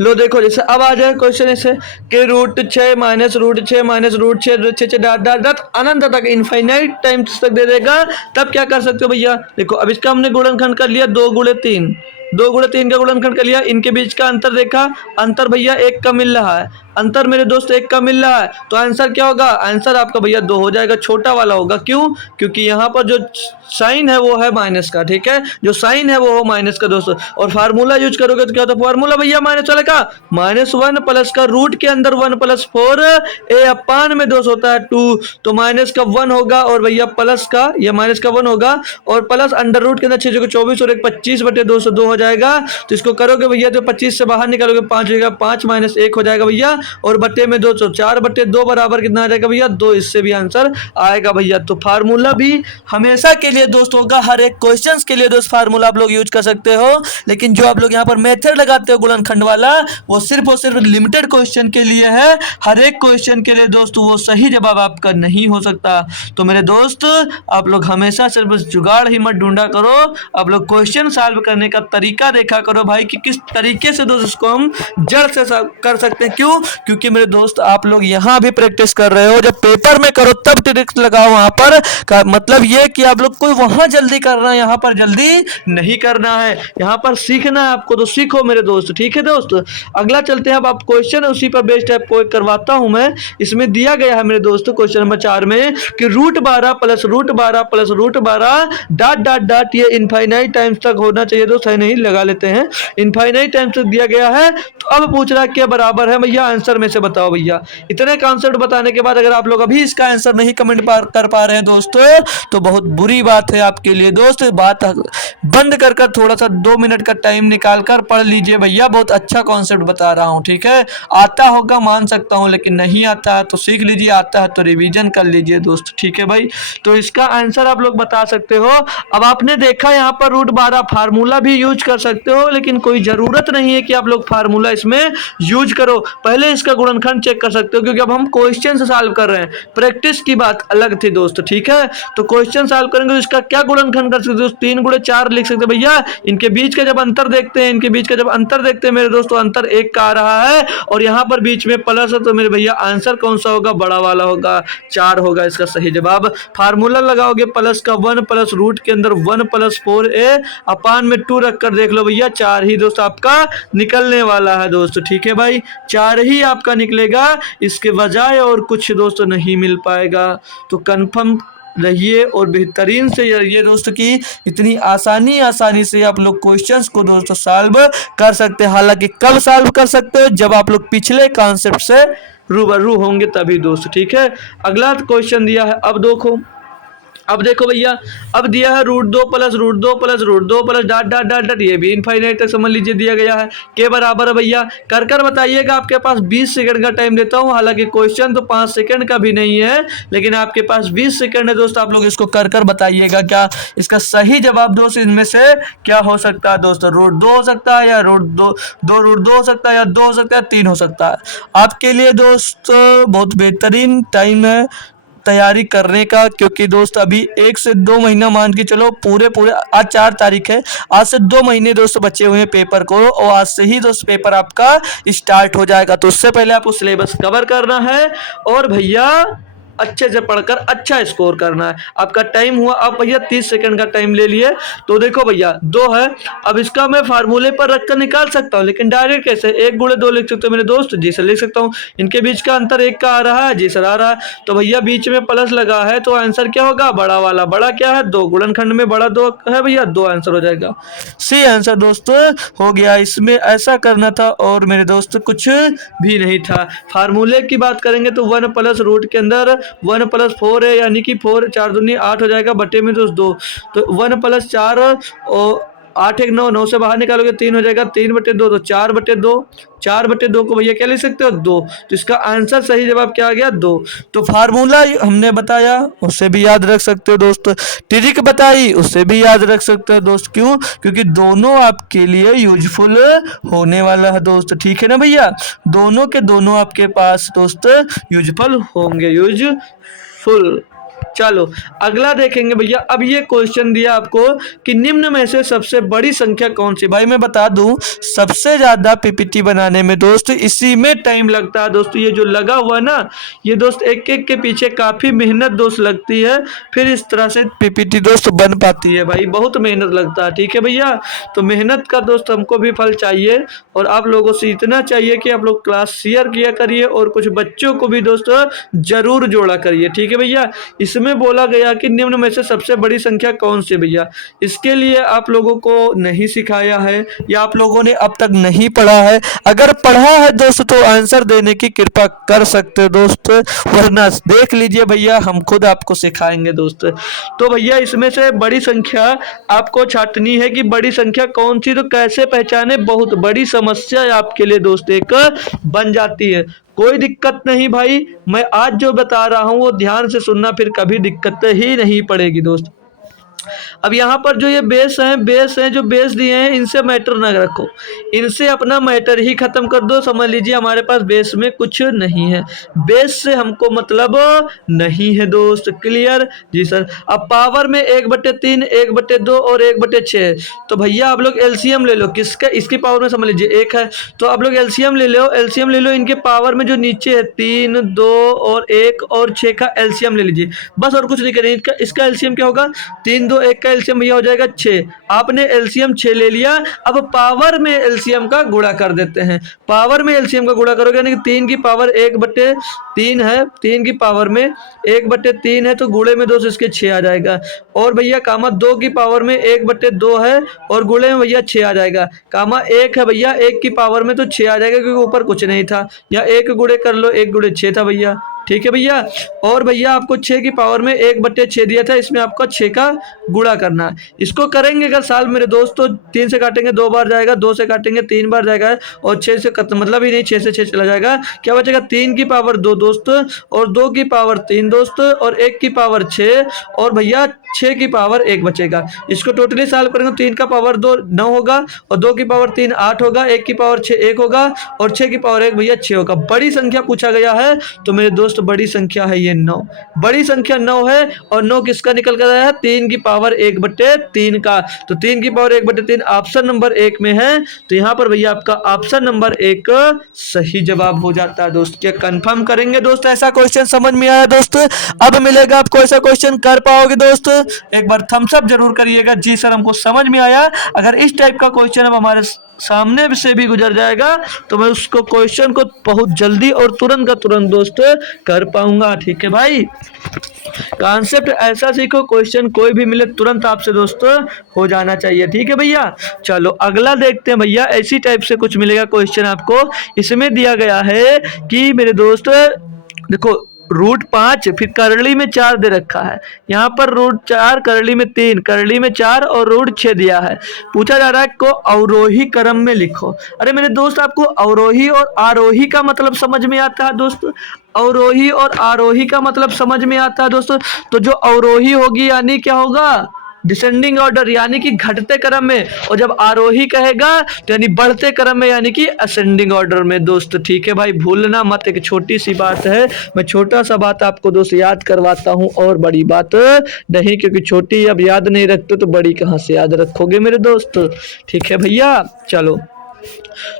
लो देखो जैसे अब आ जाए क्वेश्चन ऐसे कि √6 minus √6 minus √6 6 dot dot dot अनंत तक इनफाइनाइट टाइम्स तक दे देगा। तब क्या कर सकते हो भैया, देखो अब इसका हमने गुणनखंड कर लिया 2 × 3, 2 × 3 का गुणनखंड कर लिया, इनके बीच का अंतर देखा, अंतर भैया 1 का मिल रहा है, अंतर मेरे दोस्त 1 का मिल रहा है, तो आंसर क्या होगा, आंसर आपका भैया 2 हो जाएगा, छोटा वाला होगा। क्यों, क्योंकि यहाँ पर जो साइन है वो है माइनस का, ठीक है, जो साइन है वो हो माइनस का दोस्तों। और फार्मूला यूज करोगे तो क्या होता है, फार्मूला भैया माइनस वाले का -1 प्लस का रूट के अंदर 1 + 4 ए अपान में दोस्त होता है 2, तो माइनस का 1 होगा और भैया प्लस का, ये माइनस का 1 होगा और प्लस अंडर रूट के अंदर 6 × 24 और 1 25/202 हो जाएगा। तो इसको करोगे भैया तो 25 से बाहर निकालोगे 5 हो जाएगा, 5 - 1 हो जाएगा भैया, और बट्टे में 2, तो 4/2 बराबर कितना आ जाएगा भैया 2, इससे भी आंसर आएगा भैया। तो फार्मूला भी हमेशा के लिए दोस्त होगा, हर एक क्वेश्चंस के लिए दोस्त फार्मूला आप लोग यूज कर सकते हो, लेकिन जो आप लोग यहाँ पर मेथड लगाते हो गुणनखंड वाला, वो सिर्फ और सिर्फ लिमिटेड क्वेश्चन के लिए है, हर एक क्वेश्चन के लिए दोस्त वो सही जवाब आपका नहीं हो सकता। तो मेरे दोस्त आप लोग हमेशा सिर्फ जुगाड़ ही मत ढूंढा करो, आप लोग क्वेश्चन सॉल्व करने का तरीका देखा करो भाई कि किस तरीके से दोस्त इसको हम जड़ से कर सकते हैं। क्यों, क्योंकि मेरे दोस्त आप लोग यहाँ भी प्रैक्टिस कर रहे हो, जब पेपर में करो तब ट्रिक्स लगाओ वहां पर, का मतलब ये कि आप लोग को वहां जल्दी करना है, यहाँ पर जल्दी नहीं करना है, यहाँ पर सीखना है आपको, तो सीखो मेरे दोस्त, ठीक है दोस्त। अगला चलते हैं, अब आप क्वेश्चन उसी पर बेस्ड आपको करवाता हूं मैं। इसमें दिया गया है मेरे दोस्तों क्वेश्चन नंबर 4 में कि √12 + √12 + √12 डॉट डॉट डॉट ये इनफाइनाइट टाइम्स तक होना चाहिए दोस्त, है नहीं, लगा लेते हैं, इनफाइनाइट टाइम्स तक दिया गया है। तो अब पूछ रहा है क्या बराबर है भैया, आंसर में से बताओ भैया। इतने कॉन्सेप्ट बताने के बाद अगर आप लोग अभी इसका आंसर नहीं कमेंट कर पा रहे हैं दोस्तों, तो बहुत बुरी बात है आपके लिए दोस्त। बात बंद कर कर थोड़ा सा 2 मिनट का टाइम निकाल कर पढ़ लीजिए भैया, बहुत अच्छा कॉन्सेप्ट बता रहा हूँ, ठीक है। आता होगा मान सकता हूँ, लेकिन नहीं आता है तो सीख लीजिए, आता है तो रिवीजन कर लीजिए दोस्त, ठीक है भाई। तो इसका आंसर आप लोग बता सकते हो। अब आपने देखा यहाँ पर √12 फार्मूला भी यूज कर सकते हो, लेकिन कोई जरूरत नहीं है कि आप लोग फार्मूला इसमें यूज करो, पहले इसका गुणनखंड चेक कर सकते हो, क्योंकि अब हम क्वेश्चन से सॉल्व कर रहे हैं, प्रैक्टिस की बात अलग थी दोस्त, ठीक है। तो क्वेश्चन सॉल्व करेंगे तो इसका क्या गुणनखंड कर सकते हो, 3 × 4 लिख सकते हैं भैया। इनके बीच का जब अंतर देखते हैं, इनके बीच का जब अंतर देखते हैं मेरे दोस्तों, अंतर 1 का आ रहा है और यहाँ पर बीच में प्लस है, तो मेरे भैया आंसर कौन सा होगा, बड़ा वाला होगा, 4 होगा इसका सही जवाब। फार्मूला लगाओगे प्लस का 1 + रूट के अंदर 1 + 4a अपान में 2 रख कर देख लो भैया, 4 ही दोस्त आपका निकलने वाला है दोस्त, ठीक है भाई, 4 ही आपका निकलेगा, इसके बजाय और कुछ दोस्त नहीं मिल पाएगा। तो कन्फर्म रहिए और बेहतरीन से रहिए दोस्त कि इतनी आसानी से आप लोग क्वेश्चंस को दोस्तों सॉल्व कर सकते हैं। हालांकि कब सॉल्व कर सकते हो, जब आप लोग पिछले कॉन्सेप्ट से रूबरू होंगे तभी दोस्त, ठीक है। अगला क्वेश्चन दिया है, अब देखो भैया, अब दिया है √2 + √2 + √2 + डॉट डॉट डॉट डॉट, ये भी इनफाइनाइट तक समझ लीजिए दिया गया है, के बराबर है भैया, कर बताइएगा। आपके पास 20 सेकंड का टाइम देता हूं, हालांकि क्वेश्चन तो 5 सेकंड का भी नहीं है, लेकिन आपके पास 20 सेकंड है दोस्त, आप लोग इसको कर बताइएगा क्या इसका सही जवाब दोस्त इनमें से क्या हो सकता है दोस्तों। √2 हो सकता है, या √2 हो सकता है, या 2 हो सकता है, 3 हो सकता है। आपके लिए दोस्त बहुत बेहतरीन टाइम है तैयारी करने का, क्योंकि दोस्त अभी 1 से 2 महीना मान के चलो, पूरे आज 4 तारीख है, आज से 2 महीने दोस्त बचे हुए हैं पेपर को, और आज से ही दोस्त पेपर आपका स्टार्ट हो जाएगा। तो उससे पहले आपको सिलेबस कवर करना है और भैया अच्छे से पढ़कर अच्छा स्कोर करना है। आपका टाइम हुआ, अब भैया 30 सेकंड का टाइम ले लिए। तो देखो भैया 2 है, अब इसका मैं फार्मूले पर रखकर निकाल सकता हूँ, लेकिन डायरेक्ट कैसे, 1 × 2 लिख सकते हो मेरे दोस्त, जी सर लिख सकता हूँ। इनके बीच का अंतर 1 का आ रहा है, जी सर आ रहा है, तो भैया बीच में प्लस लगा है, तो आंसर क्या होगा, बड़ा वाला, बड़ा क्या है 2, गुणनखंड में बड़ा 2 है भैया, 2 आंसर हो जाएगा, सी आंसर दोस्त हो गया। इसमें ऐसा करना था और मेरे दोस्त कुछ भी नहीं था। फार्मूले की बात करेंगे तो 1 + रूट के अंदर 1 + 4 है, यानी कि 4 4 दूनी 8 हो जाएगा, बटे में दोस्त 2, तो 1 + 4 और 8 1 9, 9 से बाहर निकालोगे 3 हो जाएगा, 3/2, तो 4/2, 4/2 को भैया क्या लिख सकते हो 2, तो इसका आंसर सही जवाब क्या आ गया 2। तो फार्मूला हमने बताया, उससे भी याद रख सकते हो दोस्त, ट्रिक बताई, उससे भी याद रख सकते हो दोस्त। क्यों, क्योंकि दोनों आपके लिए यूजफुल होने वाला है दोस्त, ठीक है ना भैया, दोनों के दोनों आपके पास दोस्त यूजफुल होंगे, यूजफुल। चलो अगला देखेंगे भैया। अब ये क्वेश्चन दिया आपको कि निम्न में से सबसे बड़ी संख्या कौन सी। भाई मैं बता दूं, सबसे ज्यादा पीपीटी बनाने में दोस्त इसी में टाइम लगता है दोस्तों। ये जो लगा हुआ ना, ये दोस्त एक एक के पीछे काफी मेहनत दोस्त लगती है, फिर इस तरह से पीपीटी दोस्त बन पाती है। भाई बहुत मेहनत लगता है, ठीक है भैया। तो मेहनत का दोस्त हमको भी फल चाहिए, और आप लोगों से इतना चाहिए कि आप लोग क्लास शेयर किया करिए और कुछ बच्चों को भी दोस्तों जरूर जोड़ा करिए, ठीक है भैया। इसमें बोला गया कि निम्न में से सबसे बड़ी संख्या कौन सी भैया। इसके लिए आप लोगों को नहीं सिखाया है या आप लोगों ने अब तक नहीं पढ़ा है। अगर पढ़ा है दोस्त तो आंसर देने की कृपा कर सकते हो दोस्त, वरना देख लीजिए भैया हम खुद आपको सिखाएंगे दोस्त। तो भैया इसमें से बड़ी संख्या आपको छांटनी है कि बड़ी संख्या कौन सी, तो कैसे पहचाने, बहुत बड़ी समस्या आपके लिए दोस्त एक बन जाती है। कोई दिक्कत नहीं भाई, मैं आज जो बता रहा हूं वो ध्यान से सुनना, फिर कभी दिक्कत ही नहीं पड़ेगी दोस्त। अब यहाँ पर जो ये बेस हैं जो बेस दिए हैं, इनसे मैटर ना रखो, इनसे अपना मैटर ही खत्म कर दो। समझ लीजिए हमारे पास बेस में कुछ नहीं है, बेस से हमको मतलब नहीं है दोस्त। क्लियर जी सर। अब पावर में 1/3, 1/2 और 1/6, तो भैया आप लोग एलसीएम ले लो। किसका, इसकी पावर में समझ लीजिए 1 है, तो आप लोग एलसीएम ले लो, एलसीएम ले लो। इनके पावर में जो नीचे है 3, 2 और 1 और 6 का एलसीएम ले लीजिए बस, और कुछ नहीं करें। इसका एलसीएम क्या होगा, 3, 2, 1 का एलसीएम भैया हो जाएगा 6। आपने एलसीएम 6 ले लिया। अब पावर में एलसीएम का गुणा कर देते हैं। पावर में एलसीएम का गुणा करोगे यानी कि 3 की पावर 1/3 है, 3 की पावर में 1/3 है, तो गुणे में 2 से इसके 6 आ जाएगा। और भैया कामा 2 की पावर में 1/2 है और गुणे में भैया 6 आ जाएगा। कामा 1 है भैया, 1 की पावर में तो 6 आ जाएगा क्योंकि ऊपर कुछ नहीं था, या 1 गुणे कर लो, 1 गुणे 6 था भैया, ठीक है भैया। और भैया आपको 6 की पावर में 1/6 दिया था, इसमें आपको 6 का गुणा करना है। इसको करेंगे अगर साल मेरे दोस्त, तो 3 से काटेंगे 2 बार जाएगा, 2 से काटेंगे 3 बार जाएगा, और 6 से मतलब ही नहीं, 6 से 6 चला जाएगा। क्या बचेगा, 3 की पावर 2 दोस्त, और 2 की पावर 3 दोस्त, और 1 की पावर 6, और भैया 6 की पावर 1 बचेगा। इसको टोटली सॉल्व करेंगे, 3 का पावर 2 9 होगा, और 2 की पावर 3 8 होगा, 1 की पावर 6 1 होगा, और 6 की पावर 1 भैया 6 होगा। बड़ी संख्या पूछा गया है तो मेरे दोस्त बड़ी संख्या है ये 9, बड़ी संख्या 9 है। और 9 किसका निकल कर आया है, 3 की पावर 1/3 का। तो 3 की पावर 1/3 ऑप्शन नंबर 1 में है, तो यहाँ पर भैया आपका ऑप्शन नंबर 1 सही जवाब हो जाता है दोस्त। क्या कंफर्म करेंगे दोस्त, ऐसा क्वेश्चन समझ में आया दोस्त। अब मिलेगा आपको ऐसा क्वेश्चन, कर पाओगे दोस्त, एक बार थम्स अप जरूर करिएगा। जी सर हमको समझ में आया। अगर इस टाइप का क्वेश्चन अब हमारे सामने से भी गुजर जाएगा तो मैं उसको क्वेश्चन को बहुत जल्दी और तुरंत का तुरंत दोस्त कर पाऊंगा, ठीक है भाई। कॉन्सेप्ट ऐसा सीखो, क्वेश्चन कोई भी मिले तुरंत आपसे दोस्त हो जाना चाहिए, ठीक है भैया। चलो अगला देखते हैं भैया। ऐसी टाइप से कुछ मिलेगा क्वेश्चन आपको। इसमें दिया गया है कि मेरे दोस्त देखो, √5 फिर करली में 4 दे रखा है, यहाँ पर √4 करली में 3 करली में 4 और √6 दिया है। पूछा जा रहा है को अवरोही क्रम में लिखो। अरे मेरे दोस्त आपको अवरोही और आरोही का मतलब समझ में आता है दोस्त, अवरोही और आरोही का मतलब समझ में आता है दोस्तों। तो जो अवरोही होगी यानी क्या होगा, डिसेंडिंग ऑर्डर यानी कि घटते क्रम में, और जब आरोही कहेगा तो यानी बढ़ते क्रम में यानी कि असेंडिंग ऑर्डर में दोस्त, ठीक है भाई। भूलना मत, एक छोटी सी बात है, मैं छोटा सा बात आपको दोस्त याद करवाता हूं, और बड़ी बात नहीं, क्योंकि छोटी अब याद नहीं रखते तो बड़ी कहां से याद रखोगे मेरे दोस्त, ठीक है भैया। चलो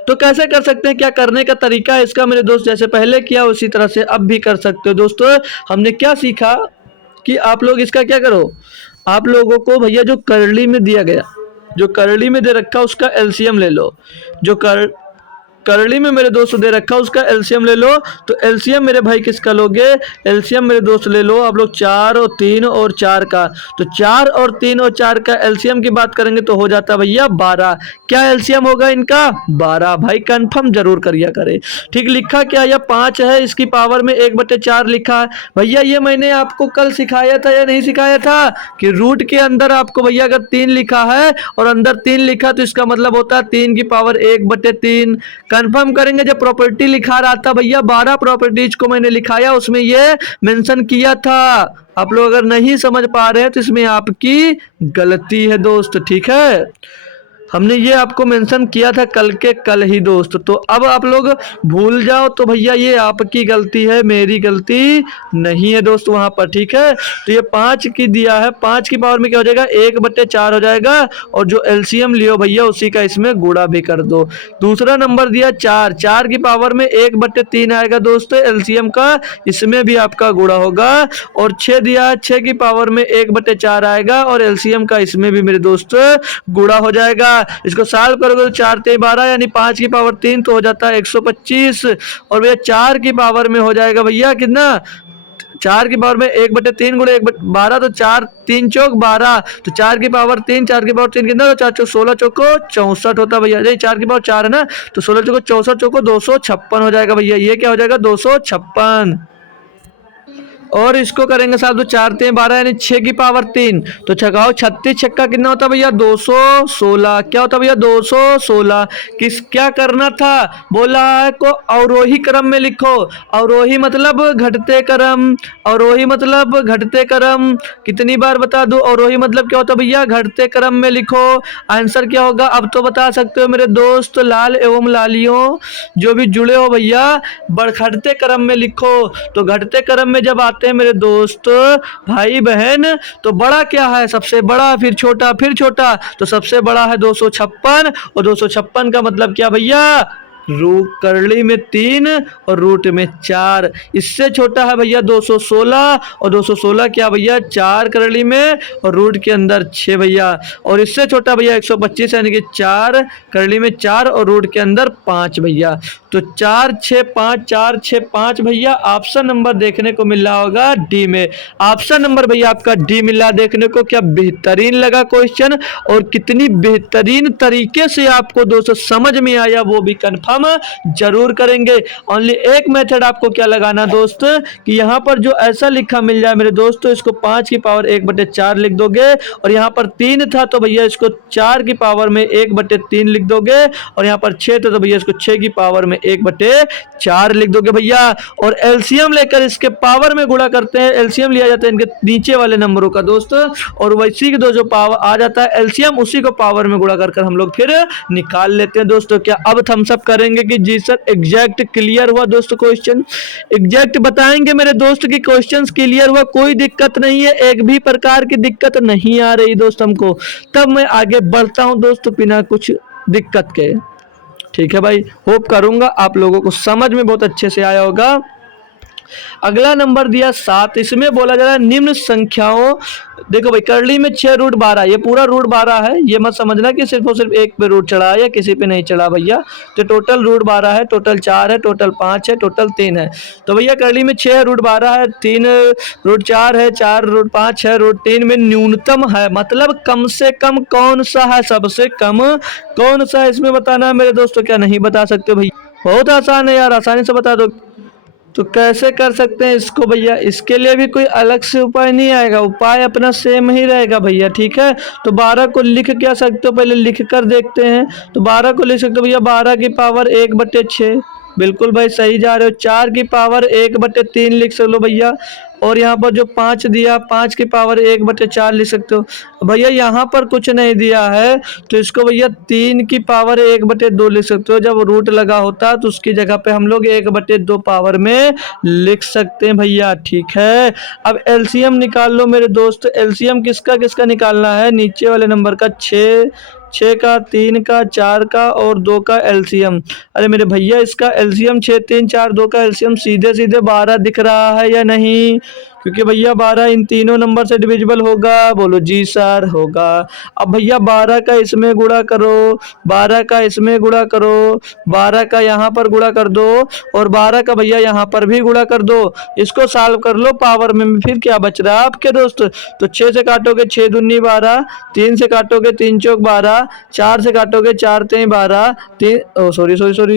तो कैसे कर सकते हैं, क्या करने का तरीका है इसका मेरे दोस्त, जैसे पहले किया उसी तरह से अब भी कर सकते हो दोस्तों। हमने क्या सीखा कि आप लोग इसका क्या करो, आप लोगों को भैया जो करली में दिया गया, जो करली में दे रखा उसका एलसीएम ले लो। जो करली में मेरे दोस्त दे रखा उसका एलसीएम ले लो। तो एलसीएम मेरे भाई किसका लोगे, एलसीएम मेरे दोस्त ले लो आप लोग 4 और 3 और 4 का। तो 4 और 3 और 4 का एलसीएम की बात करेंगे तो हो जाता भैया 12। क्या एलसीएम होगा इनका, 12। भाई कंफर्म जरूर करिया करे, ठीक। लिखा क्या, यह 5 है, इसकी पावर में 1/4 लिखा है। भैया ये मैंने आपको कल सिखाया था या नहीं सिखाया था कि रूट के अंदर आपको भैया अगर 3 लिखा है और अंदर 3 लिखा तो इसका मतलब होता है 3 की पावर 1/3। कंफर्म करेंगे। जब प्रॉपर्टी लिखा रहा था भैया 12 प्रॉपर्टीज को मैंने लिखाया, उसमें ये मेंशन किया था। आप लोग अगर नहीं समझ पा रहे हैं तो इसमें आपकी गलती है दोस्त, ठीक है। हमने ये आपको मेंशन किया था कल के कल ही दोस्त। तो अब आप लोग भूल जाओ तो भैया ये आपकी गलती है, मेरी गलती नहीं है दोस्त वहाँ पर, ठीक है। तो ये 5 की दिया है, 5 की पावर में क्या हो जाएगा 1/4 हो जाएगा, और जो एलसीएम लियो भैया उसी का इसमें गुणा भी कर दो। दूसरा नंबर दिया 4, 4 की पावर में 1/3 आएगा दोस्त एलसीएम का, इसमें भी आपका गुणा होगा। और 6 दिया, 6 की पावर में 1/4 आएगा और एलसीएम का इसमें भी मेरे दोस्त गुणा हो जाएगा। इसको सॉल्व करोगे तो 4 3 12 यानी 5 की पावर 3 तो हो जाता है 125, और भैया 4 की पावर में हो जाएगा भैया कितना, 4 की पावर में 1/3 गुणे 1/12 तो 4 3 चौक 12, तो 4 की पावर 3, 4 की पावर 3 कितना, तो 4 चौक 16 चौको 64 होता है भैया। नहीं 4 की पावर 4 है ना, तो 16 चौको 64 चौको 256 हो जाएगा भैया। ये क्या हो जाएगा 256। और इसको करेंगे साहब तो 4 3 12 यानी 6 की पावर 3, तो छकाओ 36 छक्का कितना होता है भैया 216। क्या होता है भैया 216। किस क्या करना था, बोला है को अवरोही क्रम में लिखो। अवरोही मतलब घटते क्रम, अवरोही मतलब घटते क्रम। कितनी बार बता दो, अवरोही मतलब क्या होता है भैया घटते क्रम में लिखो। आंसर क्या होगा अब तो बता सकते हो मेरे दोस्त लाल एवं लालियों जो भी जुड़े हो भैया, घटते क्रम में लिखो। तो घटते क्रम में जब आते हैं मेरे दोस्त भाई बहन, तो बड़ा क्या है, सबसे बड़ा फिर छोटा फिर छोटा, तो सबसे बड़ा है 256, और 256 का मतलब क्या भैया रूट करली में 3 और रूट में 4। इससे छोटा है भैया 216, और 216 क्या भैया 4 करली में और रूट के अंदर 6 भैया। और इससे छोटा भैया 125 यानी कि 4 करली में 4 और रूट के अंदर 5 भैया। तो 4 6 5 4 6 5 भैया ऑप्शन नंबर देखने को मिल रहा होगा डी में। ऑप्शन नंबर भैया आपका डी मिला देखने को। क्या बेहतरीन लगा क्वेश्चन, और कितनी बेहतरीन तरीके से आपको दोस्तों समझ में आया वो भी कंफर्म जरूर करेंगे। ओनली एक मेथड आपको क्या लगाना दोस्त, कि यहाँ पर जो ऐसा लिखा मिल जाए मेरे दोस्तों, इसको 5 की पावर 1/4 लिख दोगे, और यहाँ पर 3 था तो भैया इसको 4 की पावर में 1/3 लिख दोगे, और यहाँ पर 6 था तो भैया इसको 6 की पावर में 1/4 लिख दोगे भैया। और एलसीएम लेकर इसके पावर में गुणा करते हैं, एलसीएम लिया जाता है इनके नीचे वाले नंबरों का दोस्त, और वैसी के दो जो पावर आ जाता है एलसीएम उसी को पावर में गुणा कर हम लोग फिर निकाल लेते हैं दोस्तों। क्या अब थम्स अप करेंगे कि जी सर एग्जैक्ट क्लियर हुआ दोस्तों, क्वेश्चन एग्जैक्ट बताएंगे मेरे दोस्त की क्वेश्चंस क्लियर हुआ, कोई दिक्कत नहीं है, एक भी प्रकार की दिक्कत नहीं आ रही दोस्त हमको, तब मैं आगे बढ़ता हूं दोस्तों बिना कुछ दिक्कत के। ठीक है भाई, होप करूंगा आप लोगों को समझ में बहुत अच्छे से आया होगा। अगला नंबर दिया 7, इसमें बोला जा रहा है निम्न संख्याओं, देखो भाई करली में 6 रूट 12, ये पूरा रूट 12 है, ये मत समझना कि सिर्फ और सिर्फ एक पे रूट चढ़ा है या किसी पे नहीं चढ़ा भैया। तो टोटल रूट 12 है, टोटल 4 है, टोटल 5 है, टोटल 3 है। तो भैया करली में 6 रूट 12 है, 3 रूट 4 है, 4 रूट 5 है, रूट 3 में न्यूनतम है, मतलब कम से कम कौन सा है, सबसे कम कौन सा है इसमें बताना है मेरे दोस्तों। क्या नहीं बता सकते भैया, बहुत आसान है यार, आसानी से बता दो। तो कैसे कर सकते हैं इसको भैया, इसके लिए भी कोई अलग से उपाय नहीं आएगा, उपाय अपना सेम ही रहेगा भैया, ठीक है। तो 12 को लिख क्या सकते हो, पहले लिख कर देखते हैं। तो 12 को लिख सकते हो भैया 12 की पावर 1/6, बिल्कुल भाई सही जा रहे हो। 4 की पावर 1/3 लिख सकते हो भैया, और यहाँ पर जो 5 दिया 5 की पावर 1/4 लिख सकते हो भैया। यहाँ पर कुछ नहीं दिया है तो इसको भैया 3 की पावर 1/2 लिख सकते हो। जब रूट लगा होता तो उसकी जगह पे हम लोग 1/2 पावर में लिख सकते हैं भैया, ठीक है। अब एलसीएम निकाल लो मेरे दोस्त, एलसीएम किसका किसका निकालना है, नीचे वाले नंबर का 6 का, 3 का, 4 का और 2 का एलसीएम। अरे मेरे भैया इसका एलसीएम 6 3 4 2 का एलसीएम सीधे सीधे 12 दिख रहा है या नहीं, क्योंकि भैया 12 इन तीनों नंबर से डिविजिबल होगा, बोलो जी सर होगा। अब भैया 12 का इसमें गुणा करो, 12 का इसमें गुणा करो, 12 का यहाँ पर गुणा कर दो, और 12 का भैया यहाँ पर भी गुणा कर दो। इसको सॉल्व कर लो पावर में, फिर क्या बच रहा है आपके दोस्त। तो 6 से काटोगे 6 दूनी 12, 3 से काटोगे 3 चौक 12, 4 से काटोगे 4 3 12,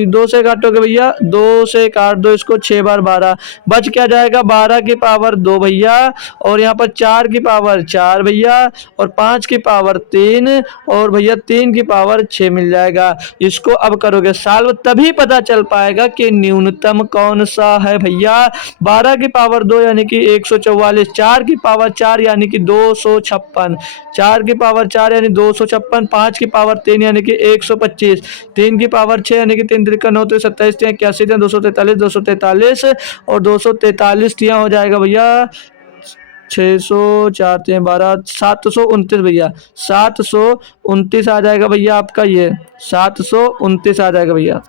2 से काटोगे भैया 2 से काट दो इसको 6 बार 12, बच क्या जाएगा 12 की पावर 2 2 भैया, और यहाँ पर 4 की पावर 4 भैया, और 5 की पावर 3, और भैया 3 की पावर 6 मिल जाएगा। इसको अब करोगे सॉल्व तभी पता चल पाएगा कि न्यूनतम कौन सा है भैया। 12 की पावर 2 यानी कि 144, 4 की पावर 4 यानी कि 256, 4 की पावर 4 यानी 256, 5 की पावर 3 यानी कि 125, 3 की पावर 6 यानी कि 3 3 9 27 81 243, 243 और 243 यहाँ हो जाएगा भैया 600, 4 3 12, 729 भैया, 729 आ जाएगा भैया आपका, ये 729 आ जाएगा भैया।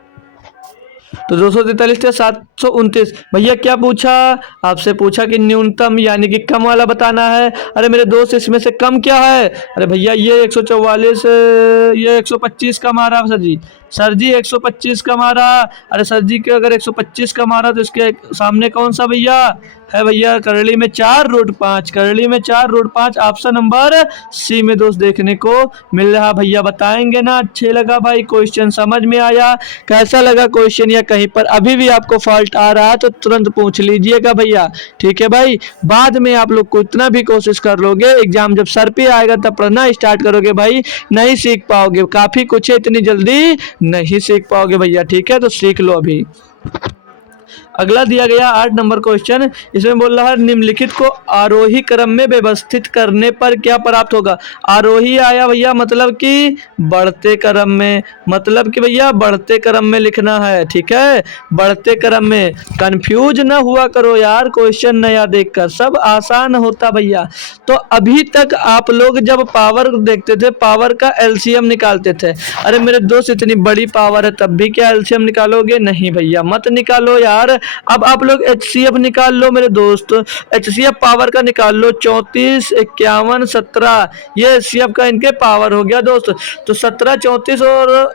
तो 243 से 729 भैया क्या पूछा आपसे, पूछा कि न्यूनतम यानी कि कम वाला बताना है। अरे मेरे दोस्त इसमें से कम क्या है, अरे भैया ये 144, ये 125 का मारा सर जी, सर जी 125 का मारा। अरे सर जी के अगर 125 का मारा तो इसके सामने कौन सा भैया है, भैया करली में 4 रूट 5, करली में 4 रूट 5 ऑप्शन नंबर सी में दोस्त देखने को मिल रहा भैया। बताएंगे ना, अच्छे लगा भाई क्वेश्चन, समझ में आया, कैसा लगा क्वेश्चन, या कहीं पर अभी भी आपको फॉल्ट आ रहा है तो तुरंत पूछ लीजिएगा भैया, ठीक है भाई। बाद में आप लोग को इतना भी कोशिश कर लोगे, एग्जाम जब सर पे आएगा तब पढ़ना स्टार्ट करोगे भाई, नहीं सीख पाओगे, काफी कुछ है, इतनी जल्दी नहीं सीख पाओगे भैया, ठीक है, तो सीख लो अभी। अगला दिया गया 8 नंबर क्वेश्चन, इसमें बोल रहा है निम्नलिखित को आरोही क्रम में व्यवस्थित करने पर क्या प्राप्त होगा। आरोही आया भैया मतलब कि बढ़ते क्रम में, मतलब कि भैया बढ़ते क्रम में लिखना है, ठीक है, बढ़ते क्रम में। कंफ्यूज ना हुआ करो यार, क्वेश्चन नया देखकर, सब आसान होता भैया। तो अभी तक आप लोग जब पावर देखते थे, पावर का एलसीएम निकालते थे, अरे मेरे दोस्त इतनी बड़ी पावर है तब भी क्या एलसीएम निकालोगे, नहीं भैया मत निकालो यार। अब आप लोग एचसीएफ निकाल लो मेरे दोस्त, एचसीएफ पावर का निकाल लो, 34 51 17, ये एचसीएफ का इनके पावर हो गया दोस्त। तो 17 34 और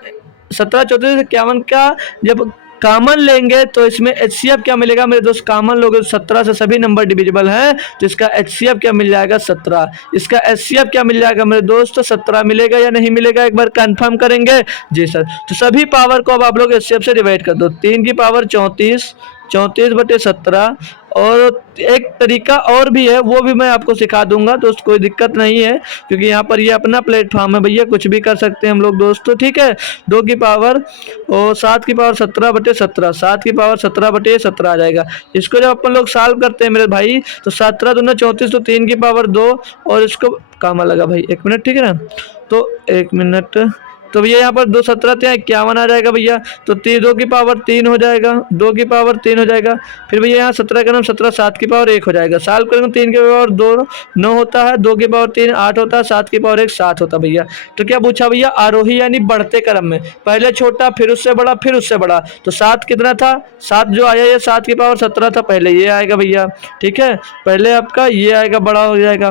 17 34 51 का जब कॉमन लेंगे तो इसमें एचसीएफ क्या मिलेगा मेरे दोस्त, कॉमन लोगे 17 से सभी नंबर डिविजिबल हैं, तो इसका एचसीएफ क्या मिल जाएगा 17, इसका एचसीएफ क्या मिल जाएगा मेरे दोस्त 17 मिलेगा या नहीं मिलेगा, एक बार कंफर्म करेंगे जी सर। तो सभी पावर को अब आप लोग एचसीएफ से डिवाइड कर दो, 3 की पावर 34, 34/17, और एक तरीका और भी है वो भी मैं आपको सिखा दूंगा दोस्त, कोई दिक्कत नहीं है, क्योंकि यहाँ पर ये अपना प्लेटफॉर्म है भैया, कुछ भी कर सकते हैं हम लोग दोस्तों, ठीक है। 2 की पावर और 7 की पावर 17/17, 7 की पावर 17/17 आ जाएगा। इसको जब अपन लोग सॉल्व करते हैं मेरे भाई तो 17 दूना 34, तो 3 की पावर 2, और इसको काम लगा भाई 1 मिनट, ठीक है ना, तो 1 मिनट, तो भैया यहाँ पर 2 17 51 आ जाएगा भैया, तो 2 की पावर 3 हो जाएगा, 2 की पावर 3 हो जाएगा, फिर भैया यहाँ 17 का नाम 17, 7 की पावर 1 हो जाएगा, सॉल्व करेंगे 3 की पावर 2 9 होता है, 2 की पावर 3 8 होता है, 7 की पावर 1 7 होता है भैया। तो क्या पूछा भैया, आरोही यानी बढ़ते क्रम में, पहले छोटा फिर उससे बड़ा फिर उससे बड़ा, तो 7 कितना था, 7 जो आया ये 7 की पावर 17 था, पहले ये आएगा भैया, ठीक है, पहले आपका ये आएगा, बड़ा हो जाएगा,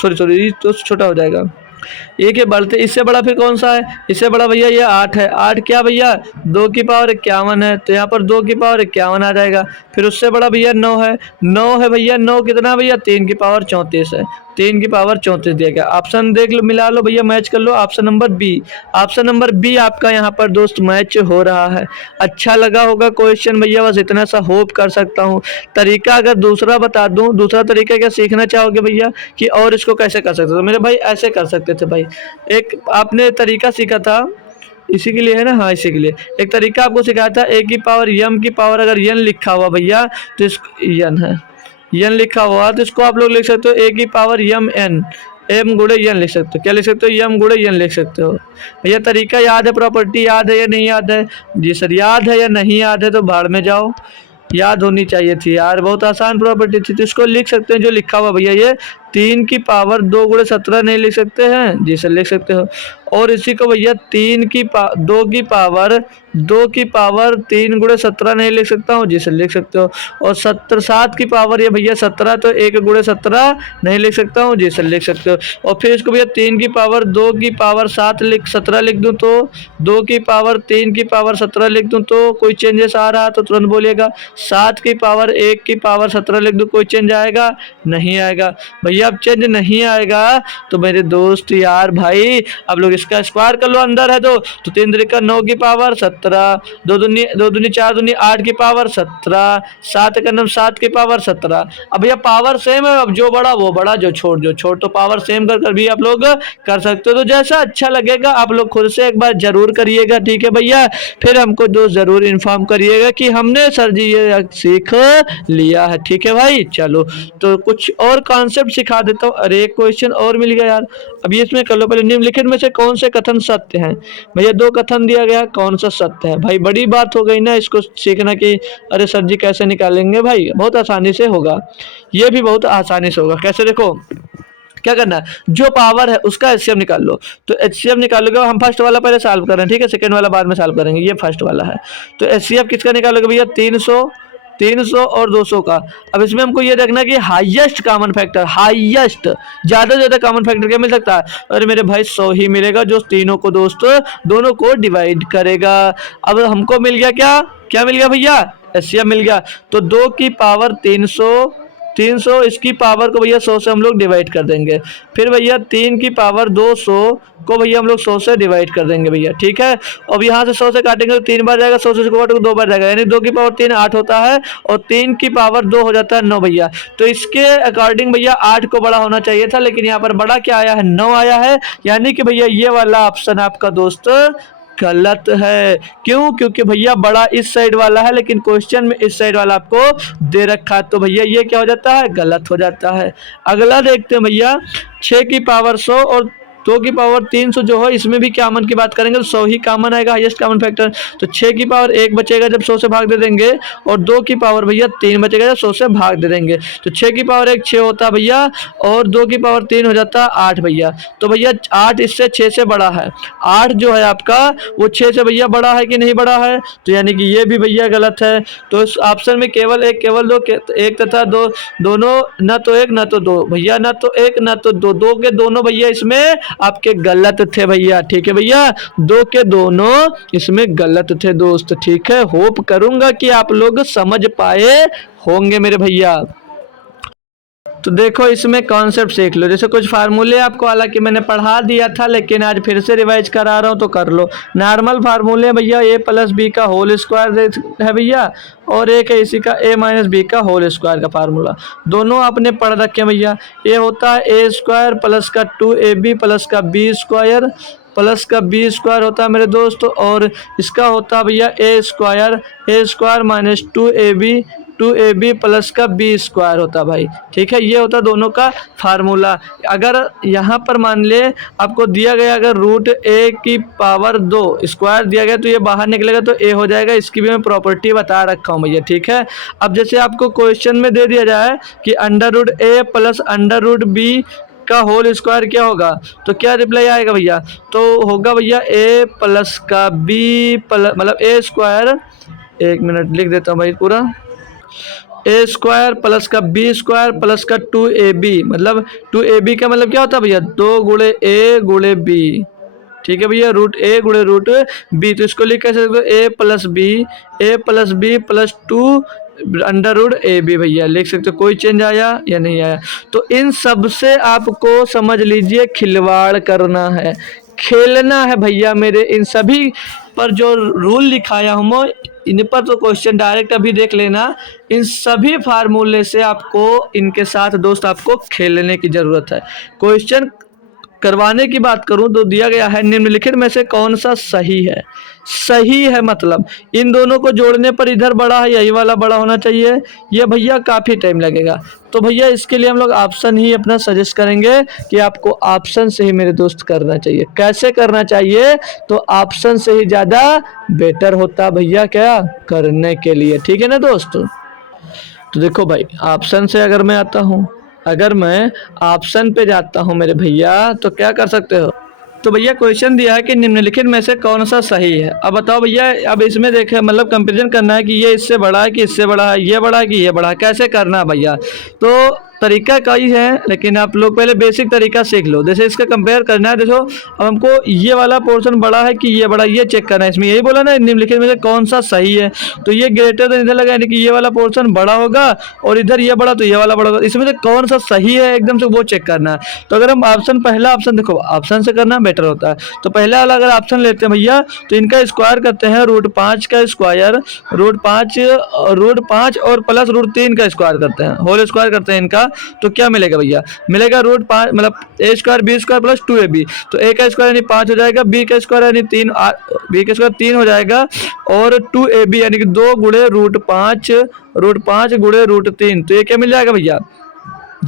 सॉरी तो छोटा हो जाएगा, ये के बढ़ते, इससे बड़ा फिर कौन सा है, इससे बड़ा भैया ये 8 है, 8 क्या भैया 2 की पावर 51 है, तो यहाँ पर 2 की पावर 51 आ जाएगा, फिर उससे बड़ा भैया 9 है, 9 है भैया, 9 कितना भैया 3 की पावर 34 है, 3 की पावर 34 दिया गया। ऑप्शन देख लो, मिला लो भैया, मैच कर लो, option number B, option number B आपका यहाँ पर दोस्त मैच हो रहा है। अच्छा लगा होगा क्वेश्चन भैया, बस इतना सा होप कर सकता हूँ। तरीका अगर दूसरा बता दूँ, दूसरा तरीका क्या सीखना चाहोगे भैया कि और इसको कैसे कर सकते हो, मेरे भाई ऐसे कर सकते थे भाई, एक आपने तरीका सीखा था इसी के लिए है ना, हाँ इसी के लिए एक तरीका आपको सिखाया था, ए की पावर यम की पावर अगर यन लिखा हुआ भैया तो इसको यन है, यन लिखा हुआ तो इसको आप लोग लिख सकते हो ए की पावर यम एन, एम गुड़े यन लिख सकते हो, क्या लिख सकते हो यम गुड़े यन लिख सकते हो भैया। तरीका याद है, प्रॉपर्टी याद है या नहीं याद है, जी सर याद है या नहीं याद है तो भाड़ में जाओ, याद होनी चाहिए थी यार, बहुत आसान प्रॉपर्टी थी। तो इसको लिख सकते हैं जो लिखा हुआ भैया, ये 3 की पावर 2 गुणे 17 नहीं लिख सकते हैं, जी सर लिख सकते हो, और इसी को भैया 2 की पावर 3 गुणे 17 नहीं लिख सकता हूँ, जी सर लिख सकते हो, और 7 की पावर ये भैया 17, तो 1 गुणे 17 नहीं लिख सकता हूँ, जी सर लिख सकते हो, और फिर इसको भैया 3 की पावर 2 की पावर 17 लिख दूँ, तो 2 की पावर 3 की पावर 17 लिख दूँ तो कोई चेंजेस आ रहा तो तुरंत बोलिएगा, 7 की पावर 1 की पावर 17 लिख दूँ कोई चेंज आएगा नहीं आएगा भैया। अब चेंज नहीं आएगा तो मेरे दोस्त यार भाई अब लोग इसका स्क्वायर कर लो, अंदर है तो 3 त्रिका 9 की पावर 17, 2 दूनी 4 दूनी 8 की पावर 17, 7 का 9 7 की पावर 17। अब भैया पावर सेम है, अब जो बड़ा वो बड़ा, जो छोट तो पावर सेम कर भी आप लोग कर सकते हो। तो जैसा अच्छा लगेगा आप लोग खुद से एक बार जरूर करिएगा, ठीक है भैया। फिर हमको दोस्त जरूर इन्फॉर्म करिएगा कि हमने सर जी ये सीख लिया है, ठीक है भाई। चलो तो कुछ और कॉन्सेप्ट सिखा देता हूँ। अरे एक क्वेश्चन और मिल गया यार, अब इसमें कर लो। पहले निम्नलिखित में से कौन से कथन सत्य हैं? भैया 2 कथन दिया गया, कौन सा सत्य है? भाई बड़ी बात हो गई ना इसको सीखना कि अरे सर जी कैसे निकालेंगे? भाई बहुत आसानी से होगा, ये भी बहुत आसानी से होगा। कैसे? देखो क्या करना है, जो पावर है उसका एचसीएफ निकाल लो। तो एचसीएफ निकालोगे, हम फर्स्ट वाला पहले सॉल्व कर रहे हैं, ठीक है, सेकंड वाला बाद में सॉल्व करेंगे। ये फर्स्ट वाला है, तो एचसीएफ किसका निकालोगे भैया? 300 और 200 का। अब इसमें हमको ये देखना कि हाईएस्ट कॉमन फैक्टर, हाईएस्ट ज्यादा से ज्यादा कॉमन फैक्टर क्या मिल सकता है? अरे मेरे भाई 100 ही मिलेगा, जो तीनों को दोस्त दोनों को डिवाइड करेगा। अब हमको मिल गया क्या क्या मिल गया भैया? एचसीएफ मिल गया। तो 2 की पावर 300 इसकी पावर को भैया 100 से हम लोग डिवाइड कर देंगे। फिर भैया 3 की पावर 200 को भैया हम लोग 100 से डिवाइड कर देंगे भैया, ठीक है। अब यहाँ से 100 से काटेंगे तो 3 बार जाएगा, 100 से काटेंगे 2 बार जाएगा, यानी 2 की पावर 3 8 होता है और 3 की पावर 2 हो जाता है 9 भैया। तो इसके अकॉर्डिंग भैया 8 को बड़ा होना चाहिए था, लेकिन यहाँ पर बड़ा क्या आया है? 9 आया है। यानी कि भैया ये वाला ऑप्शन आपका दोस्त गलत है। क्यों? क्योंकि भैया बड़ा इस साइड वाला है, लेकिन क्वेश्चन में इस साइड वाला आपको दे रखा है, तो भैया ये क्या हो जाता है? गलत हो जाता है। अगला देखते हैं भैया, 6 की पावर 100 और 2 की पावर 300 जो है, इसमें भी कॉमन की बात करेंगे तो 100 ही कॉमन आएगा, हाईएस्ट कॉमन फैक्टर। तो 6 की पावर 1 बचेगा जब 100 से भाग दे देंगे, और 2 की पावर भैया 3 बचेगा जब 100 से भाग दे देंगे। तो 6 की पावर 1 6 होता भैया, और 2 की पावर 3 हो जाता 8 भैया। तो भैया 8 इससे 6 से बड़ा है, 8 जो है आपका वो 6 से भैया बड़ा है कि नहीं बड़ा है? तो यानी कि ये भी भैया गलत है। तो इस ऑप्शन में केवल दो, एक तथा दो, दोनों ना तो एक ना तो दो भैया, ना तो एक ना तो दो के दोनों भैया इसमें आपके गलत थे भैया, ठीक है भैया। 2 के दोनों इसमें गलत थे दोस्त, ठीक है। होप करूंगा कि आप लोग समझ पाए होंगे मेरे भैया। तो देखो इसमें कॉन्सेप्ट सीख लो, जैसे कुछ फार्मूले आपको हालांकि मैंने पढ़ा दिया था, लेकिन आज फिर से रिवाइज करा रहा हूँ तो कर लो। नॉर्मल फार्मूले भैया a प्लस बी का होल स्क्वायर है भैया, और एक है इसी का a माइनस बी का होल स्क्वायर का फार्मूला, दोनों आपने पढ़ रखे हैं भैया। ये होता है a स्क्वायर प्लस का 2ab प्लस का b स्क्वायर प्लस का बी स्क्वायर होता है मेरे दोस्त, और इसका होता है भैया a square minus 2ab plus का बी स्क्वायर होता भाई, ठीक है। ये होता दोनों का फार्मूला। अगर यहाँ पर मान ले आपको दिया गया अगर रूट ए की पावर 2 स्क्वायर दिया गया तो ये बाहर निकलेगा तो ए हो जाएगा, इसकी भी मैं प्रॉपर्टी बता रखा हूँ भैया, ठीक है। अब जैसे आपको क्वेश्चन में दे दिया जाए कि अंडर रूट ए प्लस अंडर रूट बी का होल स्क्वायर क्या होगा, तो क्या रिप्लाई आएगा भैया? तो होगा भैया a प्लस का b प्लस मतलब a स्क्वायर, एक मिनट लिख देता हूँ भाई पूरा, a स्क्वायर प्लस का b स्क्वायर प्लस का 2ab, मतलब 2ab का मतलब क्या होता है भैया? 2 गुणे a गुणे b, ठीक है भैया, रूट ए गुणे रूट बी। तो इसको लिख कैसे सकते हो? A plus B plus 2 under root A B भैया लिख सकते हो। कोई चेंज आया या नहीं आया? तो इन सब से आपको समझ लीजिए खिलवाड़ करना है, खेलना है भैया मेरे। इन सभी पर जो रूल लिखाया हूँ इन पर तो क्वेश्चन डायरेक्ट अभी देख लेना। इन सभी फार्मूले से आपको इनके साथ दोस्त आपको खेलने की ज़रूरत है। क्वेश्चन करवाने की बात करूं तो दिया गया है निम्नलिखित में से कौन सा सही है? सही है मतलब इन दोनों को जोड़ने पर इधर बड़ा है, यही वाला बड़ा होना चाहिए। ये भैया काफ़ी टाइम लगेगा, तो भैया इसके लिए हम लोग ऑप्शन ही अपना सजेस्ट करेंगे कि आपको ऑप्शन से ही मेरे दोस्त करना चाहिए। कैसे करना चाहिए? तो ऑप्शन से ही ज़्यादा बेटर होता भैया क्या करने के लिए, ठीक है ना दोस्तों। तो देखो भाई ऑप्शन से अगर मैं आता हूँ, अगर मैं ऑप्शन पे जाता हूँ मेरे भैया तो क्या कर सकते हो? तो भैया क्वेश्चन दिया है कि निम्नलिखित में से कौन सा सही है। अब बताओ भैया, अब इसमें देखे मतलब कंपैरिजन करना है कि ये इससे बड़ा है कि इससे बड़ा है, ये बड़ा है कि ये बड़ा है, कैसे करना है भैया? तो तरीका कई है, लेकिन आप लोग पहले बेसिक तरीका सीख लो। जैसे इसका कंपेयर करना है, देखो अब हमको ये वाला पोर्शन बड़ा है कि ये बड़ा, ये चेक करना है। इसमें यही बोला ना निम्नलिखित में से कौन सा सही है, तो ये ग्रेटर देन इधर लगा, यानी कि ये वाला पोर्शन बड़ा होगा और इधर ये बड़ा तो ये वाला बड़ा होगा। इसमें से कौन सा सही है एकदम से वो चेक करना है। तो अगर हम ऑप्शन, पहला ऑप्शन देखो, ऑप्शन से करना बेटर होता है। तो पहला वाला अगर ऑप्शन लेते हैं भैया, तो इनका स्क्वायर करते हैं, √5 का स्क्वायर, √5 और प्लस √3 का स्क्वायर करते हैं, होल स्क्वायर करते हैं इनका। तो क्या मिलेगा भैया, मिलेगा √5 मतलब a square b square plus 2ab। तो a का स्क्वायर यानी 5 हो जाएगा, b का स्क्वायर यानी 3, b का स्क्वायर 3 हो जाएगा, और 2ab यानी कि 2 गुणे √5 गुणे √3। तो ये क्या मिल जाएगा भैया,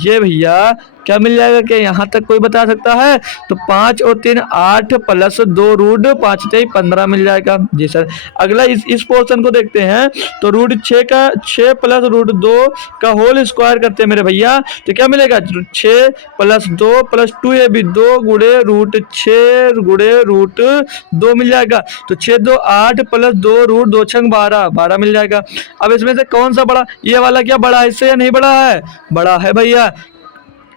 ये भैया क्या मिल जाएगा, क्या यहाँ तक कोई बता सकता है? तो 5 और 3 8 प्लस 2 √5 15 मिल जाएगा। जी सर। अगला इस पोर्शन को देखते हैं, तो √6 का 6 प्लस √2 का होल स्क्वायर करते हैं मेरे भैया। तो क्या मिलेगा, 6 प्लस 2 प्लस 2ab 2 गुणे √6 गुणे √2 मिल जाएगा। तो 6 2 8 प्लस 2 √2 6 12 मिल जाएगा। अब इसमें से कौन सा बड़ा, ये वाला क्या बड़ा है इससे या नहीं बड़ा है? बड़ा है भैया।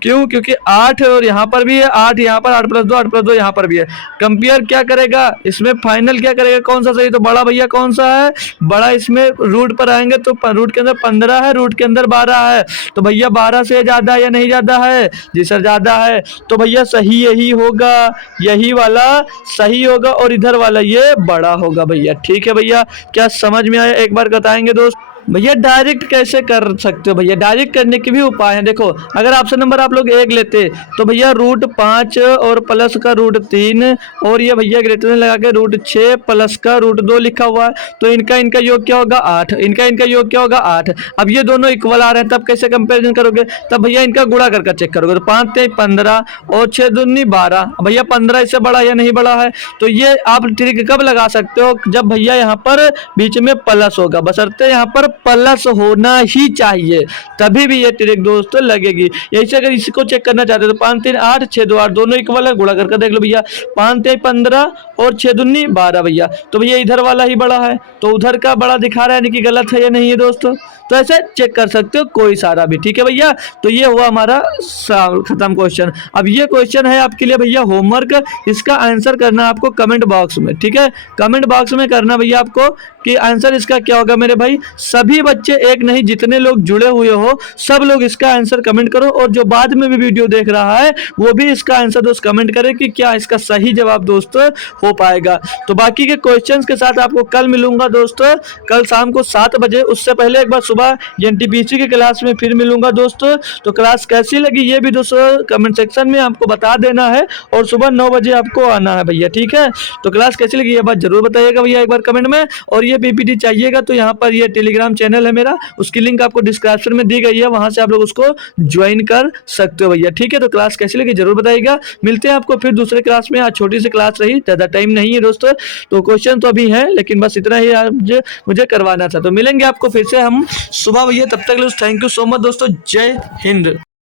क्यों? क्योंकि 8 और यहाँ पर भी है, 8 यहाँ पर, 8 प्लस 2 यहाँ पर भी है। कंपेयर क्या करेगा इसमें, फाइनल क्या करेगा, कौन सा सही? तो बड़ा भैया कौन सा है, बड़ा। इसमें रूट पर आएंगे तो रूट के अंदर 15 है, रूट के अंदर 12 है। तो भैया 12 से ज़्यादा है या नहीं ज़्यादा है? जी सर ज़्यादा है। तो भैया सही यही होगा, यही वाला सही होगा, और इधर वाला ये बड़ा होगा भैया। ठीक है भैया, क्या समझ में आया? एक बार बताएंगे दोस्त। भैया डायरेक्ट कैसे कर सकते हो भैया, डायरेक्ट करने के भी उपाय हैं। देखो अगर ऑप्शन नंबर आप लोग 1 लेते तो भैया √5 और प्लस का √3, और ये भैया ग्रेटर देन लगा के √6 प्लस का √2 लिखा हुआ है। तो इनका योग क्या होगा, 8। इनका योग क्या होगा, 8। अब ये दोनों इक्वल आ रहे हैं, तब कैसे कंपेरिजन करोगे? तब भैया इनका गुणा करके चेक करोगे। तो 5 3 15 और 6 दूनी 12। भैया 15 इससे बड़ा या नहीं बड़ा है? तो ये आप ट्रिक कब लगा सकते हो, जब भैया यहाँ पर बीच में प्लस होगा, बशर्ते यहाँ पर प्लस होना ही चाहिए, तभी भी ये ट्रिक दोस्तों लगेगी। यही से अगर इसको चेक करना चाहते हो तो 5 3 8 6 2 8 दोनों इक्वल है, गुणा करके देख लो भैया। 5 3 15 और 6 दूनी 12 भैया। तो भैया इधर वाला ही बड़ा है, तो उधर का बड़ा दिखा रहा है, यानी कि गलत है या नहीं है दोस्तों? तो ऐसे चेक कर सकते हो कोई सारा भी। ठीक है भैया, तो ये हुआ हमारा खत्म क्वेश्चन। अब ये क्वेश्चन है आपके लिए भैया होमवर्क, इसका आंसर करना आपको कमेंट बॉक्स में। ठीक है, कमेंट बॉक्स में करना भैया आपको कि आंसर इसका क्या होगा मेरे भाई। सभी बच्चे, एक नहीं जितने लोग जुड़े हुए हो सब लोग इसका आंसर कमेंट करो, और जो बाद में भी वीडियो देख रहा है वो भी इसका आंसर दोस्त कमेंट करे कि क्या इसका सही जवाब दोस्तों हो पाएगा। तो बाकी के क्वेश्चंस के साथ आपको कल मिलूंगा दोस्तों, कल शाम को 7 बजे। उससे पहले एक बार सुबह एनटीपीसी की क्लास में फिर मिलूंगा दोस्तों। तो क्लास कैसी लगी ये भी दोस्तों कमेंट सेक्शन में आपको बता देना है, और सुबह 9 बजे आपको आना है भैया। ठीक है, तो क्लास कैसी लगी ये बात जरूर बताइएगा भैया एक बार कमेंट में। और ये पीपीटी चाहिएगा तो यहाँ पर ये टेलीग्राम चैनल है मेरा, उसकी लिंक आपको डिस्क्रिप्शन में दी गई है, वहां से आप लोग उसको ज्वाइन कर सकते हो भैया। ठीक है, तो क्लास कैसी लगी जरूर बताइएगा। मिलते हैं आपको फिर दूसरे क्लास में। आज छोटी सी क्लास रही, ज़्यादा टाइम नहीं है दोस्तों, तो क्वेश्चन तो अभी है लेकिन बस इतना ही आज मुझे करवाना था। तो मिलेंगे आपको फिर से हम सुबह भैया, तब तक थैंक यू सो मच दोस्तों। जय हिंद।